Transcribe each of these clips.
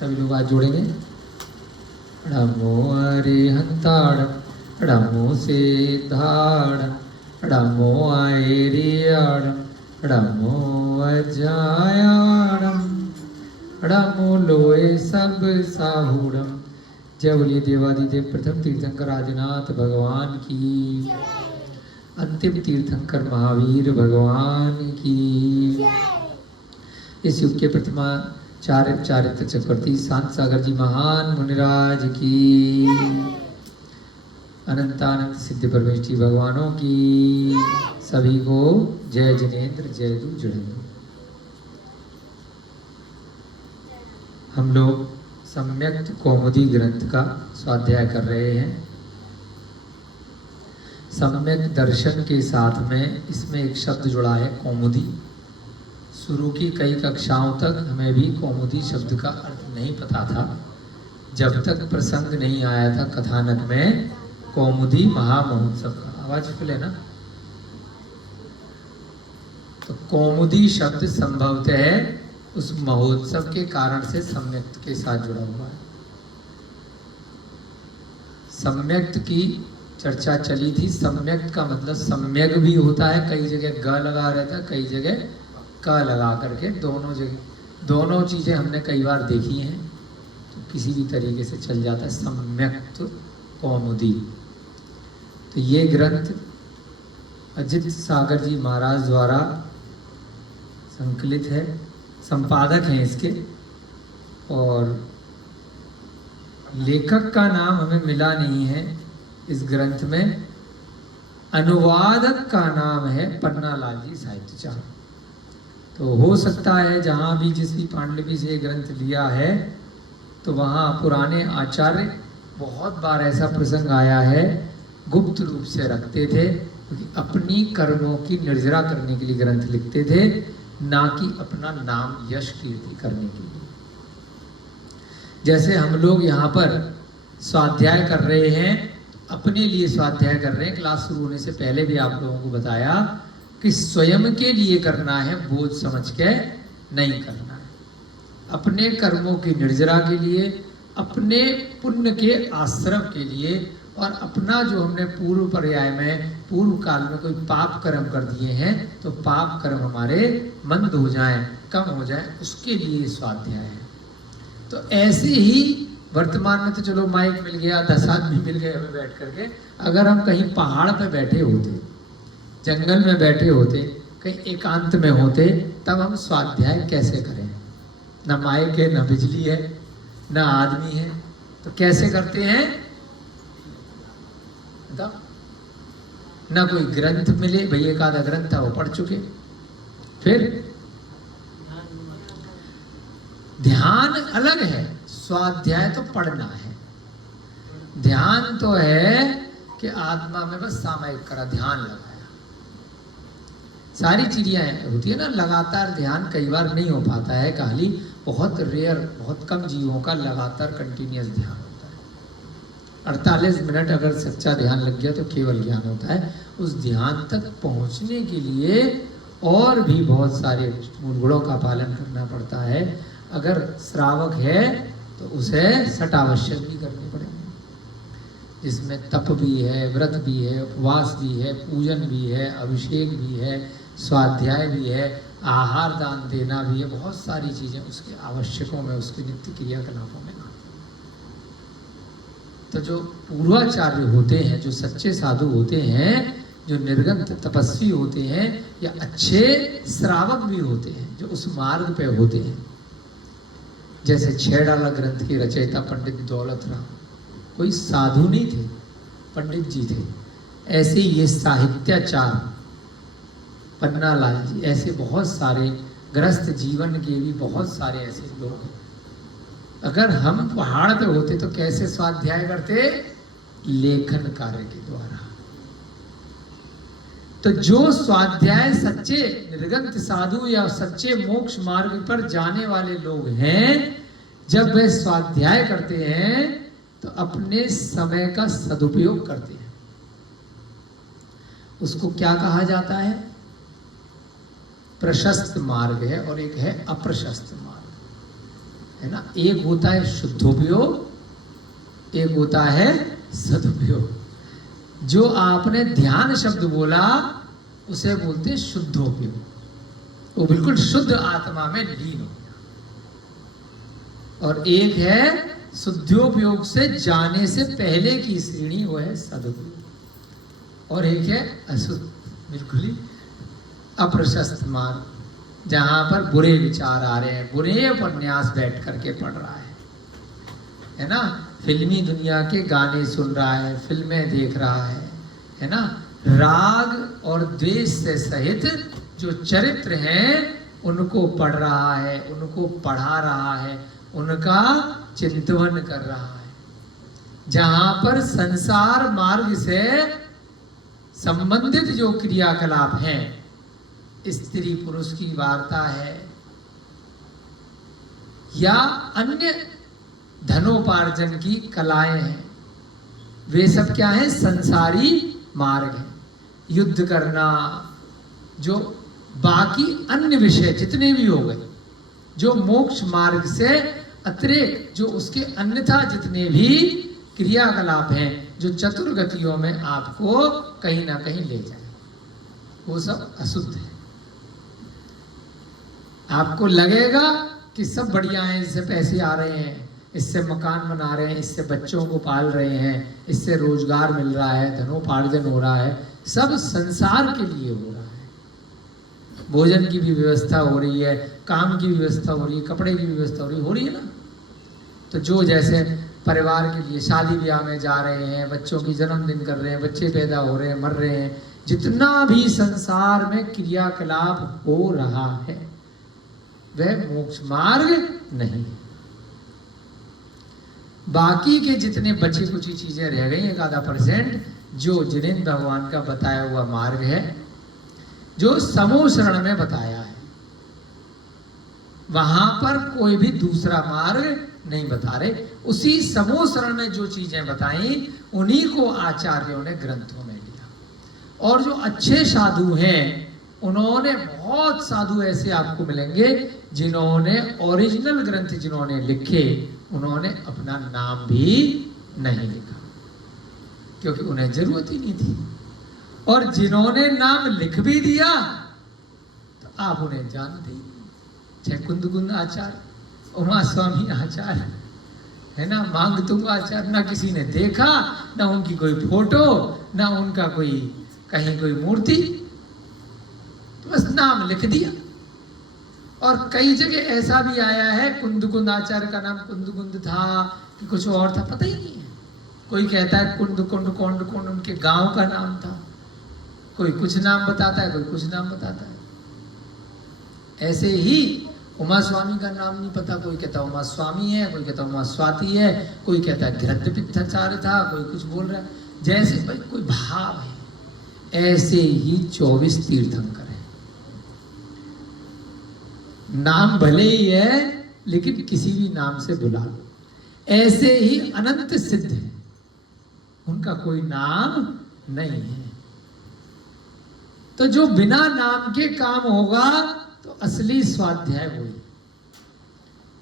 सभी लोग आज जोड़ेंगे। नमो अरिहंताणम नमो सिद्धाणम नमो आयरियाणम नमो अजायाणम नमो लोए सब साहुणम। जय बोलिए देवादिदेव प्रथम तीर्थंकर आदिनाथ भगवान की, अंतिम तीर्थंकर महावीर भगवान की। इस युग के प्रतिमा चारित्र चक्रवर्ती शांत सागर जी महान मुनिराज की, अनंतानंद सिद्ध परमेश्वर जी भगवानों की। सभी को जय जिनेन्द्र जय दू जड़ेंद्र। हम लोग सम्यक कौमुदी ग्रंथ का स्वाध्याय कर रहे हैं। सम्यक दर्शन के साथ में इसमें एक शब्द जुड़ा है कौमुदी। शुरू की कई कक्षाओं तक हमें भी कौमुदी शब्द का अर्थ नहीं पता था, जब तक प्रसंग नहीं आया था कथानक में कौमुदी महामहोत्सव का। आवाज फुले ना। तो कौमुदी शब्द संभवतः उस महोत्सव के कारण से सम्यक्त के साथ जुड़ा हुआ है। सम्यक्त की चर्चा चली थी। सम्यक्त का मतलब सम्यक भी होता है, कई जगह ग लगा रहता है, कई जगह क लगा करके, दोनों जगह दोनों चीजें हमने कई बार देखी हैं, तो किसी भी तरीके से चल जाता है सम्यक्त कौमुदी। तो ये ग्रंथ अजित सागर जी महाराज द्वारा संकलित है, संपादक हैं इसके, और लेखक का नाम हमें मिला नहीं है इस ग्रंथ में। अनुवादक का नाम है पन्नालाल जी साहित्यचार। तो हो सकता है जहाँ भी जिस भी पांडुलिपि से ग्रंथ लिया है तो वहाँ पुराने आचार्य बहुत बार ऐसा प्रसंग आया है गुप्त रूप से रखते थे, क्योंकि अपनी कर्मों की निर्जरा करने के लिए ग्रंथ लिखते थे, ना कि अपना नाम यश कीर्ति करने के लिए। जैसे हम लोग यहाँ पर स्वाध्याय कर रहे हैं, अपने लिए स्वाध्याय कर रहे हैं। क्लास शुरू होने से पहले भी आप लोगों को बताया कि स्वयं के लिए करना है, बोझ समझ के नहीं करना है। अपने कर्मों की निर्जरा के लिए, अपने पुण्य के आश्रम के लिए, और अपना जो हमने पूर्व पर्याय में पूर्व काल में कोई पाप कर्म कर दिए हैं तो पाप कर्म हमारे मंद हो जाएं, कम हो जाएं, उसके लिए स्वाध्याय है। तो ऐसे ही वर्तमान में तो चलो माइक मिल गया, 10 आदमी मिल गए हमें बैठ करके। अगर हम कहीं पहाड़ पे बैठे होते, जंगल में बैठे होते, कहीं एकांत में होते, तब हम स्वाध्याय कैसे करें? ना माइक है, ना बिजली है, ना आदमी है, तो कैसे करते हैं बताओ? ना कोई ग्रंथ मिले, भाई एक आधा ग्रंथ था वो पढ़ चुके। फिर ध्यान अलग है, स्वाध्याय तो पढ़ना है। ध्यान तो है कि आत्मा में बस सामयिक करा, ध्यान लगाया। सारी चीजें होती है ना, लगातार ध्यान कई बार नहीं हो पाता है, खाली बहुत रेयर, बहुत कम जीवों का लगातार कंटिन्यूअस ध्यान होता है। 48 मिनट अगर सच्चा ध्यान लग गया तो केवल ज्ञान होता है। उस ध्यान तक पहुंचने के लिए और भी बहुत सारे गुणों का पालन करना पड़ता है। अगर श्रावक है तो उसे सट आवश्यक भी करने पड़ेंगे, जिसमें तप भी है, व्रत भी है, उपवास भी है, पूजन भी है, अभिषेक भी है, स्वाध्याय भी है, आहार दान देना भी है, बहुत सारी चीजें उसके आवश्यकों में, उसके नित्य क्रियाकलापों में आती हैं। तो जो पूर्वाचार्य होते हैं, जो सच्चे साधु होते हैं, जो निर्गंत तपस्वी होते हैं, या अच्छे श्रावक भी होते हैं जो उस मार्ग पे होते हैं, जैसे छेड़ाला ग्रंथ के रचयिता पंडित दौलत राम कोई साधु नहीं थे, पंडित जी थे। ऐसे ये साहित्याचार पन्नालाल जी, ऐसे बहुत सारे ग्रस्त जीवन के भी बहुत सारे ऐसे लोग हैं। अगर हम पहाड़ पे होते तो कैसे स्वाध्याय करते? लेखन कार्य के द्वारा। तो जो स्वाध्याय सच्चे निर्गंत साधु या सच्चे मोक्ष मार्ग पर जाने वाले लोग हैं, जब वे स्वाध्याय करते हैं तो अपने समय का सदुपयोग करते हैं। उसको क्या कहा जाता है? प्रशस्त मार्ग है और एक है अप्रशस्त मार्ग। है ना। एक होता है शुद्धोपयोग, एक होता है सदुपयोग। जो आपने ध्यान शब्द बोला उसे बोलते हैं शुद्धोपयोग, वो बिल्कुल शुद्ध आत्मा में लीन हो गया। और एक है शुद्धोपयोग से जाने से पहले की श्रेणी, वो है सदुपयोग। और एक है अशुद्ध, बिल्कुल ही अप्रशस्त मार्ग, जहां पर बुरे विचार आ रहे हैं, बुरे उपन्यास बैठ करके पढ़ रहा है ना। फिल्मी दुनिया के गाने सुन रहा है, फिल्में देख रहा है ना। राग और द्वेष से सहित जो चरित्र हैं उनको पढ़ रहा है, उनको पढ़ा रहा है, उनका चिंतन कर रहा है। जहां पर संसार मार्ग से संबंधित जो क्रियाकलाप हैं, स्त्री पुरुष की वार्ता है या अन्य धनोपार्जन की कलाएं हैं, वे सब क्या है? संसारी मार्ग है। युद्ध करना, जो बाकी अन्य विषय जितने भी हो गए, जो मोक्ष मार्ग से अतिरिक्त, जो उसके अन्यथा जितने भी क्रियाकलाप हैं, जो चतुर्गतियों में आपको कहीं ना कहीं ले जाए, वो सब अशुद्ध है। आपको लगेगा कि सब बढ़िया है, इससे पैसे आ रहे हैं, इससे मकान बना रहे हैं, इससे बच्चों को पाल रहे हैं, इससे रोजगार मिल रहा है, धनोपार्जन हो रहा है, सब संसार के लिए हो रहा है। भोजन की भी व्यवस्था हो रही है, काम की व्यवस्था हो रही है, कपड़े की व्यवस्था हो रही है ना। तो जो जैसे परिवार के लिए शादी ब्याह में जा रहे हैं, बच्चों की जन्मदिन कर रहे हैं, बच्चे पैदा हो रहे हैं, मर रहे हैं, जितना भी संसार में क्रियाकलाप हो रहा है वह मोक्ष मार्ग नहीं है। बाकी के जितने बची कुची चीजें रह गई 1-आधा%, जो जिनेन्द्र भगवान का बताया हुआ मार्ग है, जो समूह शरण में बताया है, वहां पर कोई भी दूसरा मार्ग नहीं बता रहे। उसी समूह शरण में जो चीजें बताई, उन्हीं को आचार्यों ने ग्रंथों में लिया। और जो अच्छे साधु हैं, उन्होंने बहुत साधु ऐसे आपको मिलेंगे जिन्होंने ओरिजिनल ग्रंथ जिन्होंने लिखे, उन्होंने अपना नाम भी नहीं लिखा, क्योंकि उन्हें जरूरत ही नहीं थी। और जिन्होंने नाम लिख भी दिया तो आप उन्हें जानते ही नहीं, चाहे कुंद आचार्य, उमा स्वामी आचार्य, है ना, मांगतुंग आचार्य, ना किसी ने देखा, ना उनकी कोई फोटो, ना उनका कोई कहीं कोई मूर्ति, तो बस नाम लिख दिया। और कई जगह ऐसा भी आया है, कुंद आचार्य का नाम कुंद था कि कुछ और था, पता ही नहीं है। कोई कहता है कुंड उनके गांव का नाम था, कोई कुछ नाम बताता है, कोई कुछ नाम बताता है। ऐसे ही उमा स्वामी का नाम नहीं पता, कोई कहता उमा स्वामी है, कोई कहता उमा स्वाति है, कोई कहता है घृत पित्ताचार्य था, कोई कुछ बोल रहा है। जैसे भाई कोई भाव है, ऐसे ही 24 तीर्थंकर है। नाम भले ही है, लेकिन किसी भी नाम से बुला लो। ऐसे ही अनंत सिद्ध है, उनका कोई नाम नहीं है। तो जो बिना नाम के काम होगा तो असली स्वाध्याय वही।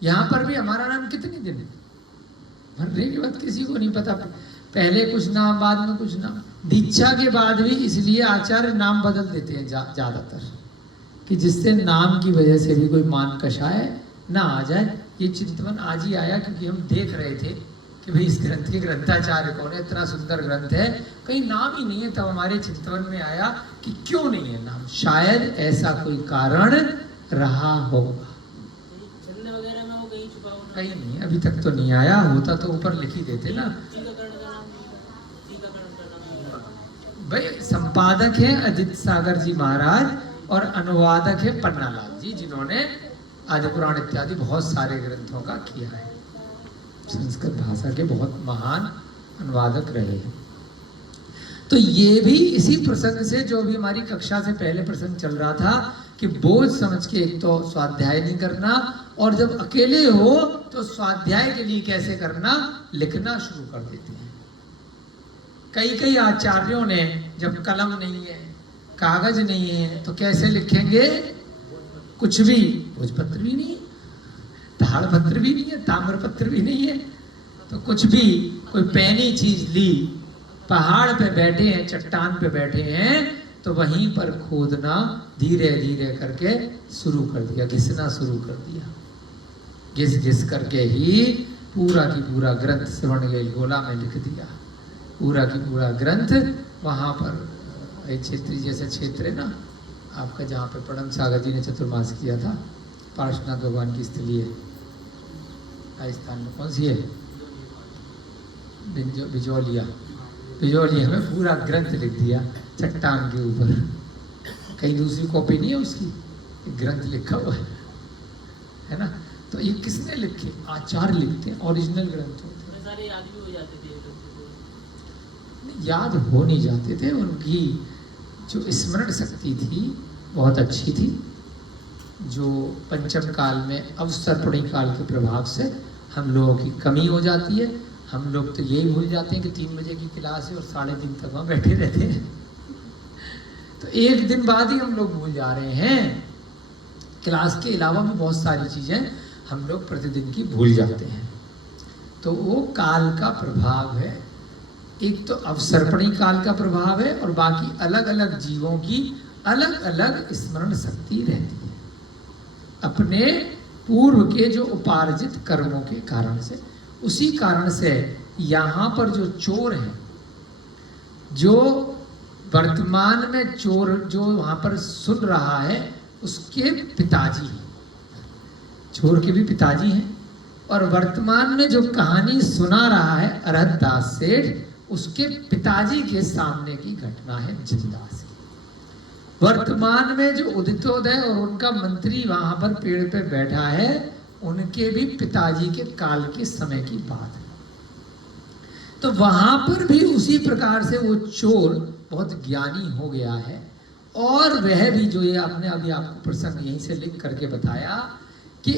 यहां पर भी हमारा नाम कितने दिन है, मरने के बाद किसी को नहीं पता, पहले कुछ नाम, बाद में कुछ नाम। दीक्षा के बाद भी इसलिए आचार्य नाम बदल देते हैं ज्यादातर, कि जिससे नाम की वजह से भी कोई मान कषाय ना आ जाए। ये चिंतन आज ही आया क्योंकि हम देख रहे थे कि भाई इस ग्रंथ के ग्रंथाचार्य कौन है, इतना सुंदर ग्रंथ है, कहीं नाम ही नहीं है। तब हमारे चिंतन में आया कि क्यों नहीं है नाम, शायद ऐसा कोई कारण रहा होगा। कहीं नहीं, अभी तक तो नहीं आया, होता तो ऊपर लिख ही देते ना। भाई संपादक है अजित सागर जी महाराज और अनुवादक है पन्नालाल जी, जिन्होंने आदि पुराण इत्यादि बहुत सारे ग्रंथों का किया है। संस्कृत भाषा के बहुत महान अनुवादक रहे हैं। तो ये भी इसी प्रसंग से, जो भी हमारी कक्षा से पहले प्रसंग चल रहा था कि बोझ समझ के एक तो स्वाध्याय नहीं करना, और जब अकेले हो तो स्वाध्याय के लिए कैसे करना, लिखना शुरू कर देते हैं। कई आचार्यों ने जब कलम नहीं है, कागज नहीं है, तो कैसे लिखेंगे, कुछ भी, भोजपत्र भी नहीं, ताड़पत्र भी नहीं है, ताम्रपत्र भी नहीं है, तो कुछ भी कोई पैनी चीज ली, पहाड़ पे बैठे हैं, चट्टान पे बैठे हैं, तो वहीं पर खोदना धीरे धीरे करके शुरू कर दिया, घिसना शुरू कर दिया। घिस घिस करके ही पूरा की पूरा ग्रंथ श्रवणगेल गोला में लिख दिया। पूरा की पूरा ग्रंथ वहाँ पर एक क्षेत्रीय जैसा क्षेत्र है ना आपका, जहाँ पे पड़म सागर जी ने चतुर्मास किया था, पार्श्वनाथ भगवान की स्थली है राजस्थान में, कौन सी है, बिजौलिया। बिजौलिया में पूरा ग्रंथ लिख दिया चट्टान के ऊपर। कहीं दूसरी कॉपी नहीं है उसकी, ग्रंथ लिखा हुआ है ना। तो ये किसने लिखे, आचार्य लिखते हैं, ओरिजिनल ग्रंथ होते हैं। सारे याद भी हो जाते थे, याद हो नहीं जाते थे, उनकी जो स्मरण शक्ति थी बहुत अच्छी थी, जो पंचम काल में अवसर्पणी काल के प्रभाव से हम लोगों की कमी हो जाती है। हम लोग तो यही भूल जाते हैं कि 3 बजे की क्लास है और 3:30 तक वहाँ बैठे रहते हैं। तो एक दिन बाद ही हम लोग भूल जा रहे हैं। क्लास के अलावा भी बहुत सारी चीज़ें हम लोग प्रतिदिन की भूल जाते हैं। तो वो काल का प्रभाव है, एक तो अवसर्पणी काल का प्रभाव है, और बाकी अलग अलग जीवों की अलग अलग स्मरण शक्ति रहती है अपने पूर्व के जो उपार्जित कर्मों के कारण से। उसी कारण से यहाँ पर जो चोर है, जो वर्तमान में चोर जो वहाँ पर सुन रहा है, उसके पिताजी हैं, चोर के भी पिताजी हैं, और वर्तमान में जो कहानी सुना रहा है अरहत दास सेठ, उसके पिताजी के सामने की घटना है जिंदासी। वर्तमान में जो उदितोदय और उनका मंत्री वहां पर पेड़ पे बैठा है, उनके भी पिताजी के काल के समय की बात है। तो वहां पर भी उसी प्रकार से वो चोर बहुत ज्ञानी हो गया है, और वह भी जो ये आपने अभी आपको प्रसंग यहीं से लिख करके बताया कि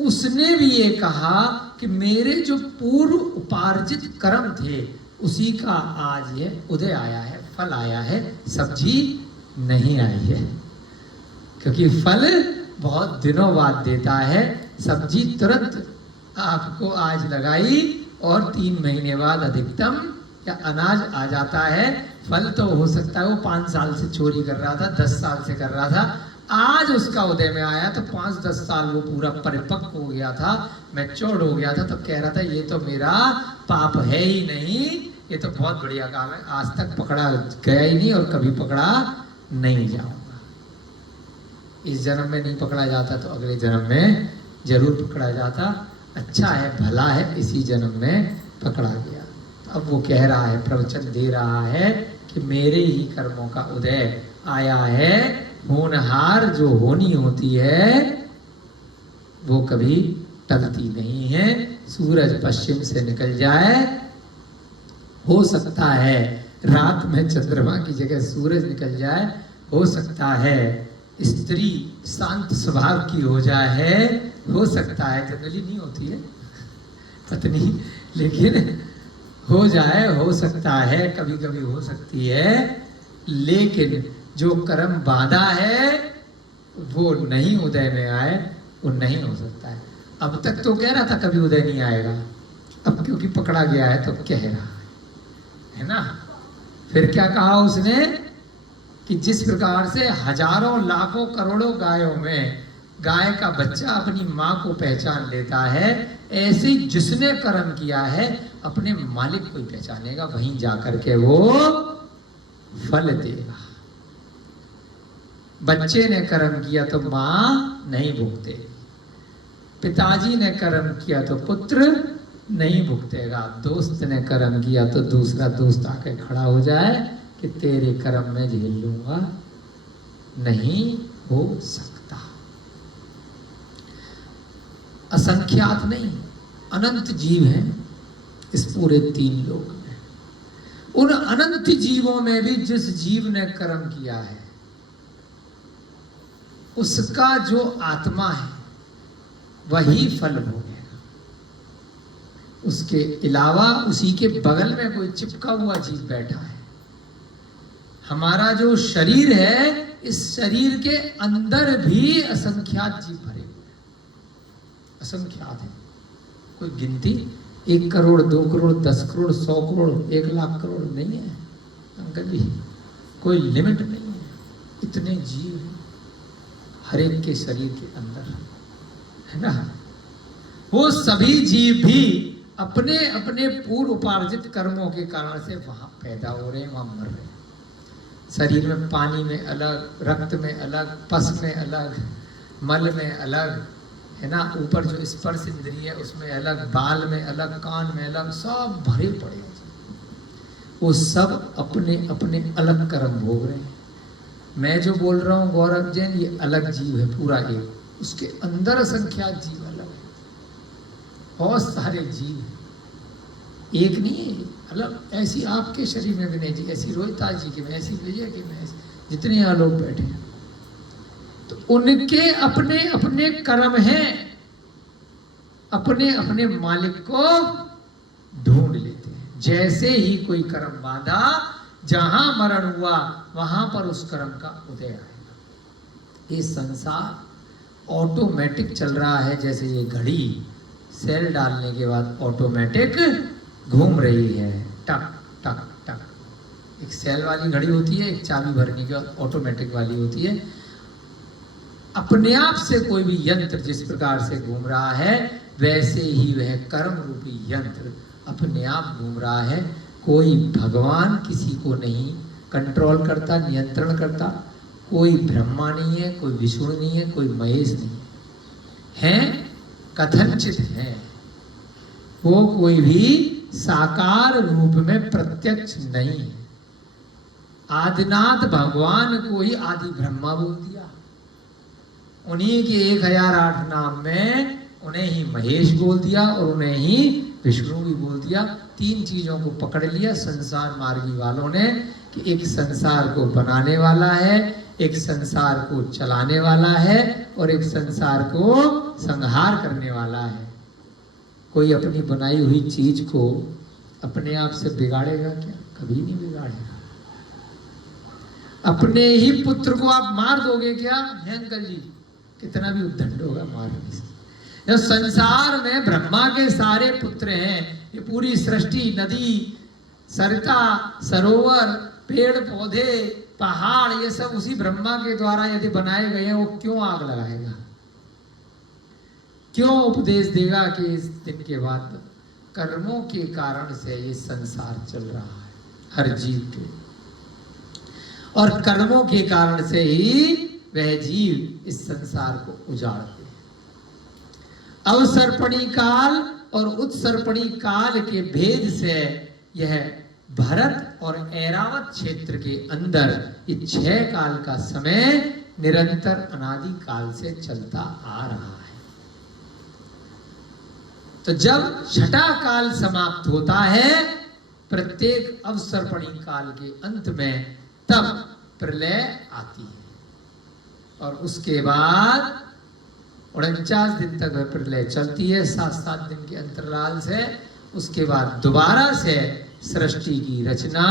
उसने भी ये कहा कि मेरे जो पूर्व उपार्जित कर्म थे उसी का आज ये उदय आया है, फल आया है, सब्जी नहीं आई है। क्योंकि फल बहुत दिनों बाद देता है, सब्जी तुरंत आपको आज लगाई और 3 महीने बाद अधिकतम या अनाज आ जाता है। फल तो हो सकता है वो 5 साल से चोरी कर रहा था, 10 साल से कर रहा था, आज उसका उदय में आया तो 5-10 साल वो पूरा परिपक्व हो गया था, मैच्योर्ड हो गया था, तो कह रहा था ये तो मेरा पाप है ही नहीं, ये तो बहुत बढ़िया काम है, आज तक पकड़ा गया ही नहीं और कभी पकड़ा नहीं जाऊंगा। इस जन्म में नहीं पकड़ा जाता तो अगले जन्म में जरूर पकड़ा जाता। अच्छा है, भला है, इसी जन्म में पकड़ा गया। तो अब वो कह रहा है, प्रवचन दे रहा है कि मेरे ही कर्मों का उदय आया है। होनहार जो होनी होती है वो कभी टलती नहीं है। सूरज पश्चिम से निकल जाए, हो सकता है रात में चंद्रमा की जगह सूरज निकल जाए, हो सकता है स्त्री शांत स्वभाव की हो जाए, हो सकता है, जनरली नहीं होती है पत्नी, लेकिन हो जाए, हो सकता है, कभी कभी हो सकती है, लेकिन जो कर्म बांधा है वो नहीं उदय में आए, वो नहीं हो सकता है। अब तक तो कह रहा था कभी उदय नहीं आएगा, अब क्योंकि पकड़ा गया है तो कह रहा है ना। फिर क्या कहा उसने कि जिस प्रकार से हजारों लाखों करोड़ों गायों में गाय का बच्चा अपनी माँ को पहचान लेता है, ऐसे ही जिसने कर्म किया है अपने मालिक को ही पहचानेगा, वहीं जाकर के वो फल देगा। बच्चे ने कर्म किया तो माँ नहीं भुगते, पिताजी ने कर्म किया तो पुत्र नहीं भुगतेगा, दोस्त ने कर्म किया तो दूसरा दोस्त आके खड़ा हो जाए कि तेरे कर्म में झेल लूंगा, नहीं हो सकता। असंख्यात नहीं, अनंत जीव हैं इस पूरे 3 लोक में। उन अनंत जीवों में भी जिस जीव ने कर्म किया है उसका जो आत्मा है वही फल भोगेगा। उसके अलावा उसी के बगल में कोई चिपका हुआ जीव बैठा है। हमारा जो शरीर है, इस शरीर के अंदर भी असंख्यात जीव भरे हुए हैं, असंख्यात है, कोई गिनती 1 करोड़ 2 करोड़ 10 करोड़ 100 करोड़ 1 लाख करोड़ नहीं है अंकल जी, कोई लिमिट नहीं है। इतने जीव हैं हर एक के शरीर के अंदर, है ना। वो सभी जीव भी अपने अपने पूर्व उपार्जित कर्मों के कारण से वहां पैदा हो रहे हैं, वहां मर रहे हैं। शरीर में पानी में अलग, रक्त में अलग, पस में अलग, मल में अलग, है ना। ऊपर जो स्पर्श इंद्रिय है उसमें अलग, बाल में अलग, कान में अलग, सब भरे पड़े हैं। वो सब अपने अपने अलग कर्म भोग रहे हैं। मैं जो बोल रहा हूँ गौरव जैन, ये अलग जीव है पूरा एक, उसके अंदर असंख्यात जीव अलग है, बहुत सारे जीव हैं, एक नहीं है अलग। ऐसी आपके शरीर में विनय जी, ऐसी रोहिता जी के में, ऐसी विजय के में, ऐसी जितने यहाँ लोग बैठे हैं, तो उनके अपने अपने कर्म हैं, अपने अपने मालिक को ढूंढ लेते हैं। जैसे ही कोई कर्म बांधा, जहां मरण हुआ वहां पर उस कर्म का उदय आएगा। ये संसार ऑटोमेटिक चल रहा है, जैसे ये घड़ी सेल डालने के बाद ऑटोमेटिक घूम रही है, टक टक टक। एक सेल वाली घड़ी होती है, एक चाबी भरने के बाद ऑटोमेटिक वाली होती है। अपने आप से कोई भी यंत्र जिस प्रकार से घूम रहा है, वैसे ही वह कर्म रूपी यंत्र अपने आप घूम रहा है। कोई भगवान किसी को नहीं कंट्रोल करता, नियंत्रण करता। कोई ब्रह्मा नहीं है, कोई विष्णु नहीं है, कोई महेश नहीं है, हैं कथनचित है। वो कोई भी साकार रूप में प्रत्यक्ष नहीं है। आदिनाथ भगवान को ही आदि ब्रह्मा बोल दिया, उन्हीं के 1008 नाम में उन्हें ही महेश बोल दिया और उन्हें ही विष्णु भी बोल दिया। 3 चीजों को पकड़ लिया संसार मार्गी वालों ने, कि एक संसार को बनाने वाला है, एक संसार को चलाने वाला है, और एक संसार को संहार करने वाला है। कोई अपनी बनाई हुई चीज को अपने आप से बिगाड़ेगा क्या? कभी नहीं बिगाड़ेगा। अपने ही पुत्र को आप मार दोगे क्या? है अंकल जी, कितना भी उद्दंड होगा मार नहीं सकते। जब संसार में ब्रह्मा के सारे पुत्र हैं, ये पूरी सृष्टि, नदी, सरिता, सरोवर, पेड़ पौधे, पहाड़, ये सब उसी ब्रह्मा के द्वारा यदि बनाए गए हैं, वो क्यों आग लगाएगा? क्यों उपदेश देगा कि इस दिन के बाद कर्मों के कारण से ये संसार चल रहा है हर जीव के, और कर्मों के कारण से ही वह जीव इस संसार को उजाड़ते हैं। अवसर्पणी काल और उत्सर्पणी काल के भेद से यह भरत और ऐरावत क्षेत्र के अंदर ये 6 काल का समय निरंतर अनादि काल से चलता आ रहा है। तो जब छठा काल समाप्त होता है प्रत्येक अवसर्पणी काल के अंत में, तब प्रलय आती है, और उसके बाद 49 दिन तक वह प्रलय चलती है 7-7 दिन के अंतराल से। उसके बाद दोबारा से सृष्टि की रचना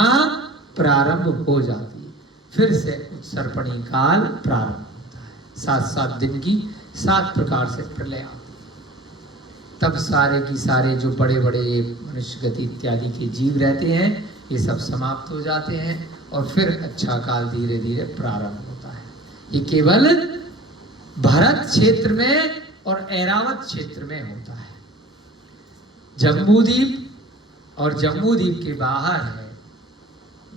प्रारंभ हो जाती है, फिर से उत्सर्पणी काल प्रारंभ होता है। 7-7 दिन की 7 प्रकार से प्रलय आती है। तब सारे की सारे जो बड़े बड़े मनुष्य गति इत्यादि के जीव रहते हैं, ये सब समाप्त हो जाते हैं, और फिर अच्छा काल धीरे धीरे प्रारंभ होता है। ये केवल भारत क्षेत्र में और ऐरावत क्षेत्र में होता है। जम्बूद्वीप और जम्बूद्वीप के बाहर है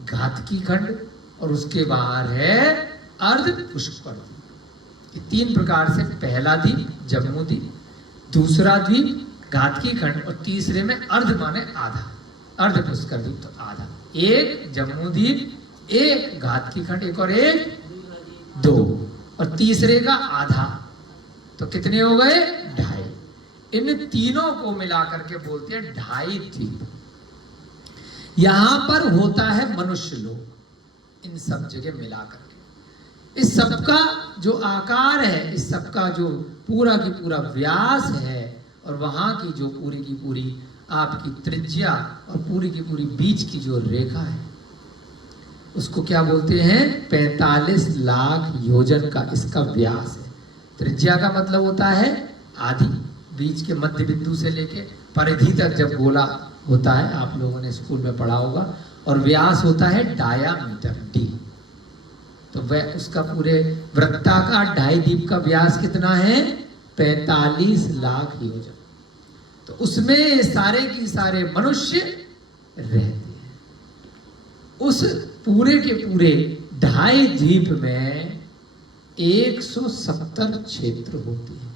घातकी खंड, और उसके बाहर है अर्ध पुष्कर द्वीप। ये 3 प्रकार से, पहला द्वीप जम्बूद्वीप, दूसरा द्वीप घातकी खंड, और तीसरे में अर्ध माने आधा, अर्ध पुष्कर द्वीप तो आधा। एक जम्बूद्वीप, एक घातकी खंड, एक और एक 2, और तीसरे का आधा, तो कितने हो गए? 2.5। इन तीनों को मिलाकर के बोलते हैं 2.5 द्वीप। यहां पर होता है मनुष्य लोग, इन सब जगह मिलाकर के। इस सबका जो आकार है, इस सबका जो पूरा की पूरा व्यास है, और वहां की जो पूरी की पूरी आपकी त्रिज्या और पूरी की पूरी बीच की जो रेखा है, उसको क्या बोलते हैं? 45 लाख योजन का इसका व्यास है। त्रिज्या का मतलब होता है आधी, बीच के मध्य बिंदु से लेके परिधि तक जब गोला होता है, आप लोगों ने स्कूल में पढ़ा होगा, और व्यास होता है डायामीटर डी, तो वह उसका पूरे वृत्ताकार ढाई दीप का व्यास कितना है? 45 लाख योजन। तो उसमें सारे की सारे मनुष्य रहते हैं। उस पूरे के पूरे ढाई द्वीप में 170 क्षेत्र होते हैं,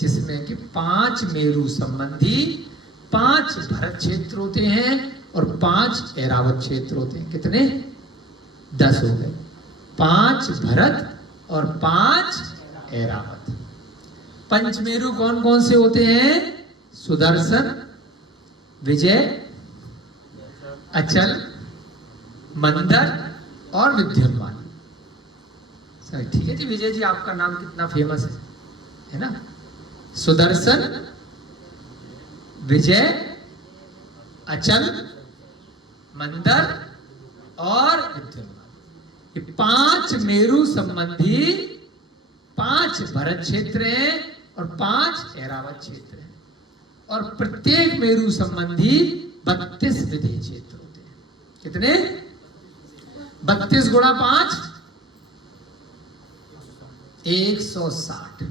जिसमें कि 5 मेरु संबंधी 5 भरत क्षेत्र होते हैं और 5 ऐरावत क्षेत्र होते हैं। कितने? 10 हो गए। 5 भरत और 5 ऐरावत। पंचमेरु कौन कौन से होते हैं? सुदर्शन, विजय, अचल, मंदर और विद्युन्मान। सर ठीक है जी, विजय जी आपका नाम कितना फेमस है ना? सुदर्शन, विजय, अचल, मंदर और विद्युन्मान, ये 5 मेरु संबंधी 5 भरत क्षेत्र हैं और 5 ऐरावत क्षेत्र हैं, और प्रत्येक मेरु संबंधी 32 विधेय क्षेत्र होते हैं। कितने? 32 गुणा 5 160,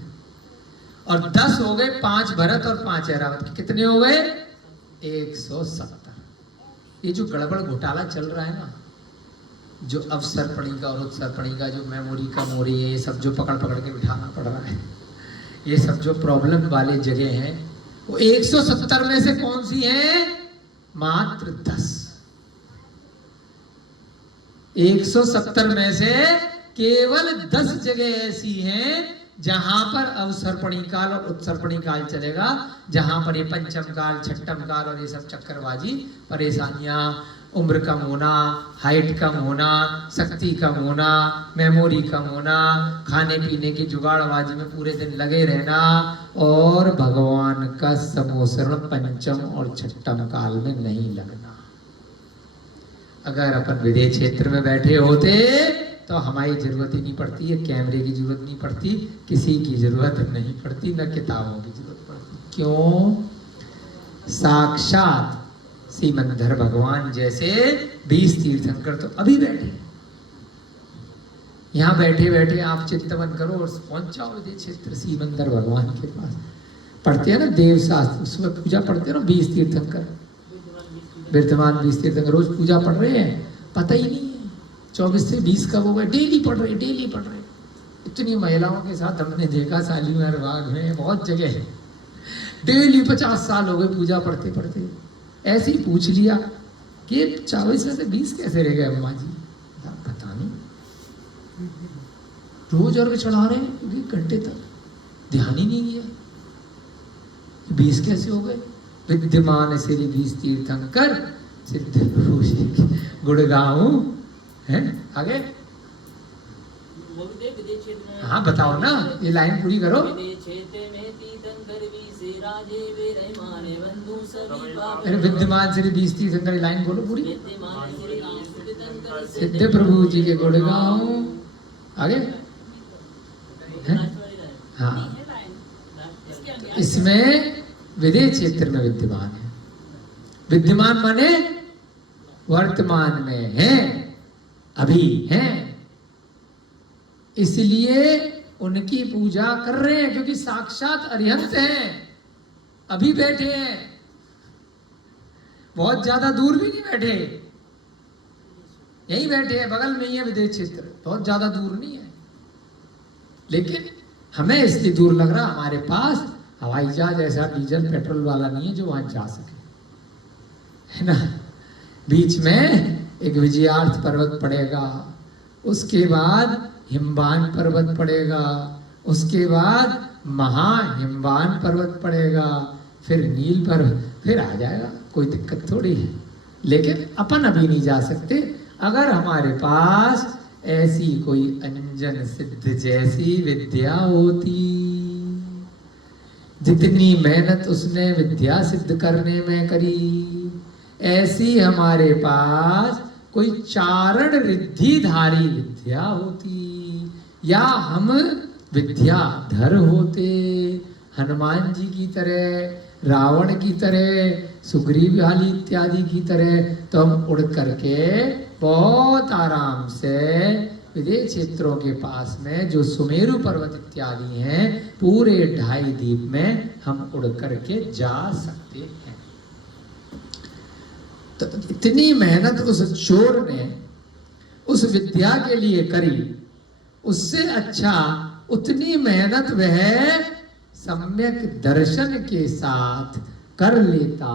और 10 हो गए 5 भरत और 5 ऐरावत। कितने हो गए? 170। ये जो गड़बड़ घोटाला चल रहा है ना, जो अवसरपणी का और उत्सरपणी का, जो मेमोरी का मोरी है, ये सब जो पकड़ पकड़ के बिठाना पड़ रहा है, ये सब जो प्रॉब्लम वाले जगह हैं, वो 170 में से कौन सी है? मात्र 10। 170 में से केवल 10 जगह ऐसी हैं जहां पर अवसरपणी काल और उत्सर्पणी काल चलेगा, जहां पर ये पंचम काल, छठम काल और ये सब चक्करबाजी, परेशानियां, उम्र कम होना, हाइट कम होना, शक्ति कम होना, मेमोरी कम होना, खाने पीने की जुगाड़बाजी में पूरे दिन लगे रहना, और भगवान का समोसरण पंचम और छठम काल में नहीं लगना। अगर अपन विदेश क्षेत्र में बैठे होते तो हमारी जरूरत ही नहीं पड़ती है, कैमरे की जरूरत नहीं पड़ती, किसी की जरूरत नहीं पड़ती, न किताबों की जरूरत पड़ती। क्यों? साक्षात सीमंधर भगवान जैसे 20 तीर्थंकर तो अभी बैठे। यहाँ बैठे बैठे आप चिंतन करो और पहुंच जाओ विदेश क्षेत्र सीमंधर भगवान के पास। पढ़ते हैं ना देव शास्त्र, उसमें पूजा पढ़ते हैं ना 20 तीर्थंकर, विद्यमान 20 तीर्थंकर रोज पूजा पढ़ रहे हैं, पता ही नहीं है 24 से 20 कब हो गए, डेली पढ़ रहे, डेली पढ़ रहे। इतनी महिलाओं के साथ हमने देखा शालीमार बाग में, बहुत जगह है, डेली 50 साल हो गए पूजा पढ़ते पढ़ते। ऐसे ही पूछ लिया कि 24 में से 20 कैसे रह गए अम्मा जी? पता नहीं, रोज अर्घ चढ़ा रहे हैं 1 घंटे तक, ध्यान ही नहीं दिया 20 कैसे हो गए। विद्यमान श्री 20 तीर्थंकर सिद्ध गुड़गांव है। आगे हाँ बताओ ना, ये लाइन पूरी करो। अरे विद्यमान श्री 20 तीर्थंकर, लाइन बोलो पूरी। सिद्ध प्रभु जी के गुड़गांव। आगे है? हाँ, इसमें विदेश क्षेत्र में विद्यमान है। विद्यमान माने वर्तमान में है, अभी हैं, इसलिए उनकी पूजा कर रहे हैं, क्योंकि साक्षात अरिहंत हैं, अभी बैठे हैं, बहुत ज्यादा दूर भी नहीं बैठे, यही बैठे हैं, बगल में ही है विदेश क्षेत्र, बहुत ज्यादा दूर नहीं है। लेकिन हमें इसलिए दूर लग रहा, हमारे पास हवाई जहाज ऐसा डीजल पेट्रोल वाला नहीं है जो वहां जा सके, है ना। बीच में एक विजयार्थ पर्वत पड़ेगा, उसके बाद हिमवान पर्वत पड़ेगा, उसके बाद महाहिमवान पर्वत पड़ेगा, फिर नील पर्वत, फिर आ जाएगा, कोई दिक्कत थोड़ी है। लेकिन अपन अभी नहीं जा सकते। अगर हमारे पास ऐसी कोई अंजन सिद्ध जैसी विद्या होती, जितनी मेहनत उसने विद्या सिद्ध करने में करी, ऐसी हमारे पास कोई चारण रिद्धिधारी विद्या होती, या हम विद्याधर होते, हनुमान जी की तरह, रावण की तरह, सुग्रीव आदि इत्यादि की तरह, तो हम उड़ करके बहुत आराम से विदेश क्षेत्रों के पास में जो सुमेरु पर्वत इत्यादि हैं, पूरे 2.5 द्वीप में हम उड़ करके जा सकते हैं। तो इतनी मेहनत उस चोर ने उस विद्या के लिए करी, उससे अच्छा उतनी मेहनत वह सम्यक दर्शन के साथ कर लेता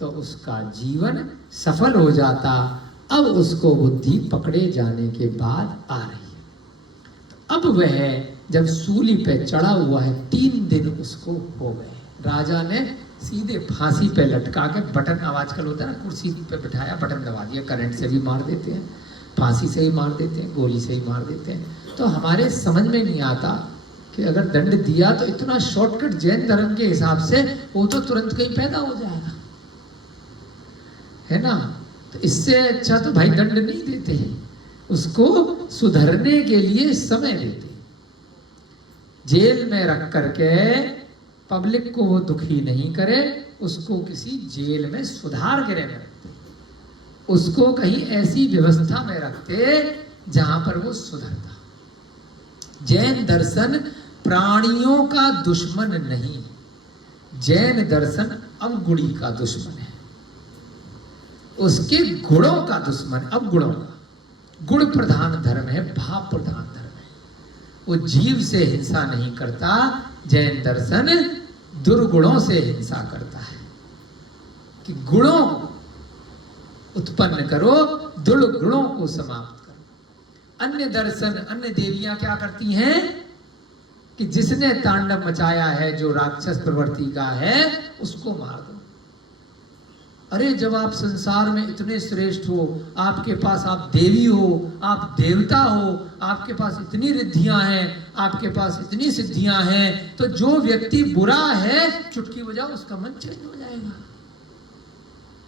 तो उसका जीवन सफल हो जाता। अब उसको बुद्धि पकड़े जाने के बाद आ रही है। अब वह जब सूली पे चढ़ा हुआ है, 3 दिन उसको हो गए। राजा ने सीधे फांसी पे लटका के बटन, आजकल होता है ना, कुर्सी पे बिठाया, बटन दबा दिया। करंट से भी मार देते हैं, फांसी से ही मार देते हैं, गोली से ही मार देते हैं। तो हमारे समझ में नहीं आता कि अगर दंड दिया तो इतना शॉर्टकट जैन धर्म के हिसाब से वो तो तुरंत कहीं पैदा हो जाएगा, है ना। तो इससे अच्छा तो भाई दंड नहीं देते हैं, उसको सुधरने के लिए समय देते। जेल में रख करके पब्लिक को वो दुखी नहीं करे, उसको किसी जेल में सुधार गृह में रखते, उसको कहीं ऐसी व्यवस्था में रखते जहां पर वो सुधरता। जैन दर्शन प्राणियों का दुश्मन नहीं है, जैन दर्शन अवगुणी का दुश्मन है, उसके गुणों का दुश्मन, अवगुणों का। गुण प्रधान धर्म है, भाव प्रधान धर्म है। वो जीव से हिंसा नहीं करता, जैन दर्शन दुर्गुणों से हिंसा करता है कि गुणों उत्पन्न करो, दुर्गुणों को समाप्त करो। अन्य दर्शन, अन्य देवियां क्या करती हैं कि जिसने तांडव मचाया है, जो राक्षस प्रवृत्ति का है, उसको मार दो। अरे जब आप संसार में इतने श्रेष्ठ हो, आपके पास आप देवी हो, आप देवता हो, आपके पास इतनी रिद्धियां हैं, आपके पास इतनी सिद्धियां हैं, तो जो व्यक्ति बुरा है चुटकी बजाओ उसका मन चेंज हो जाएगा।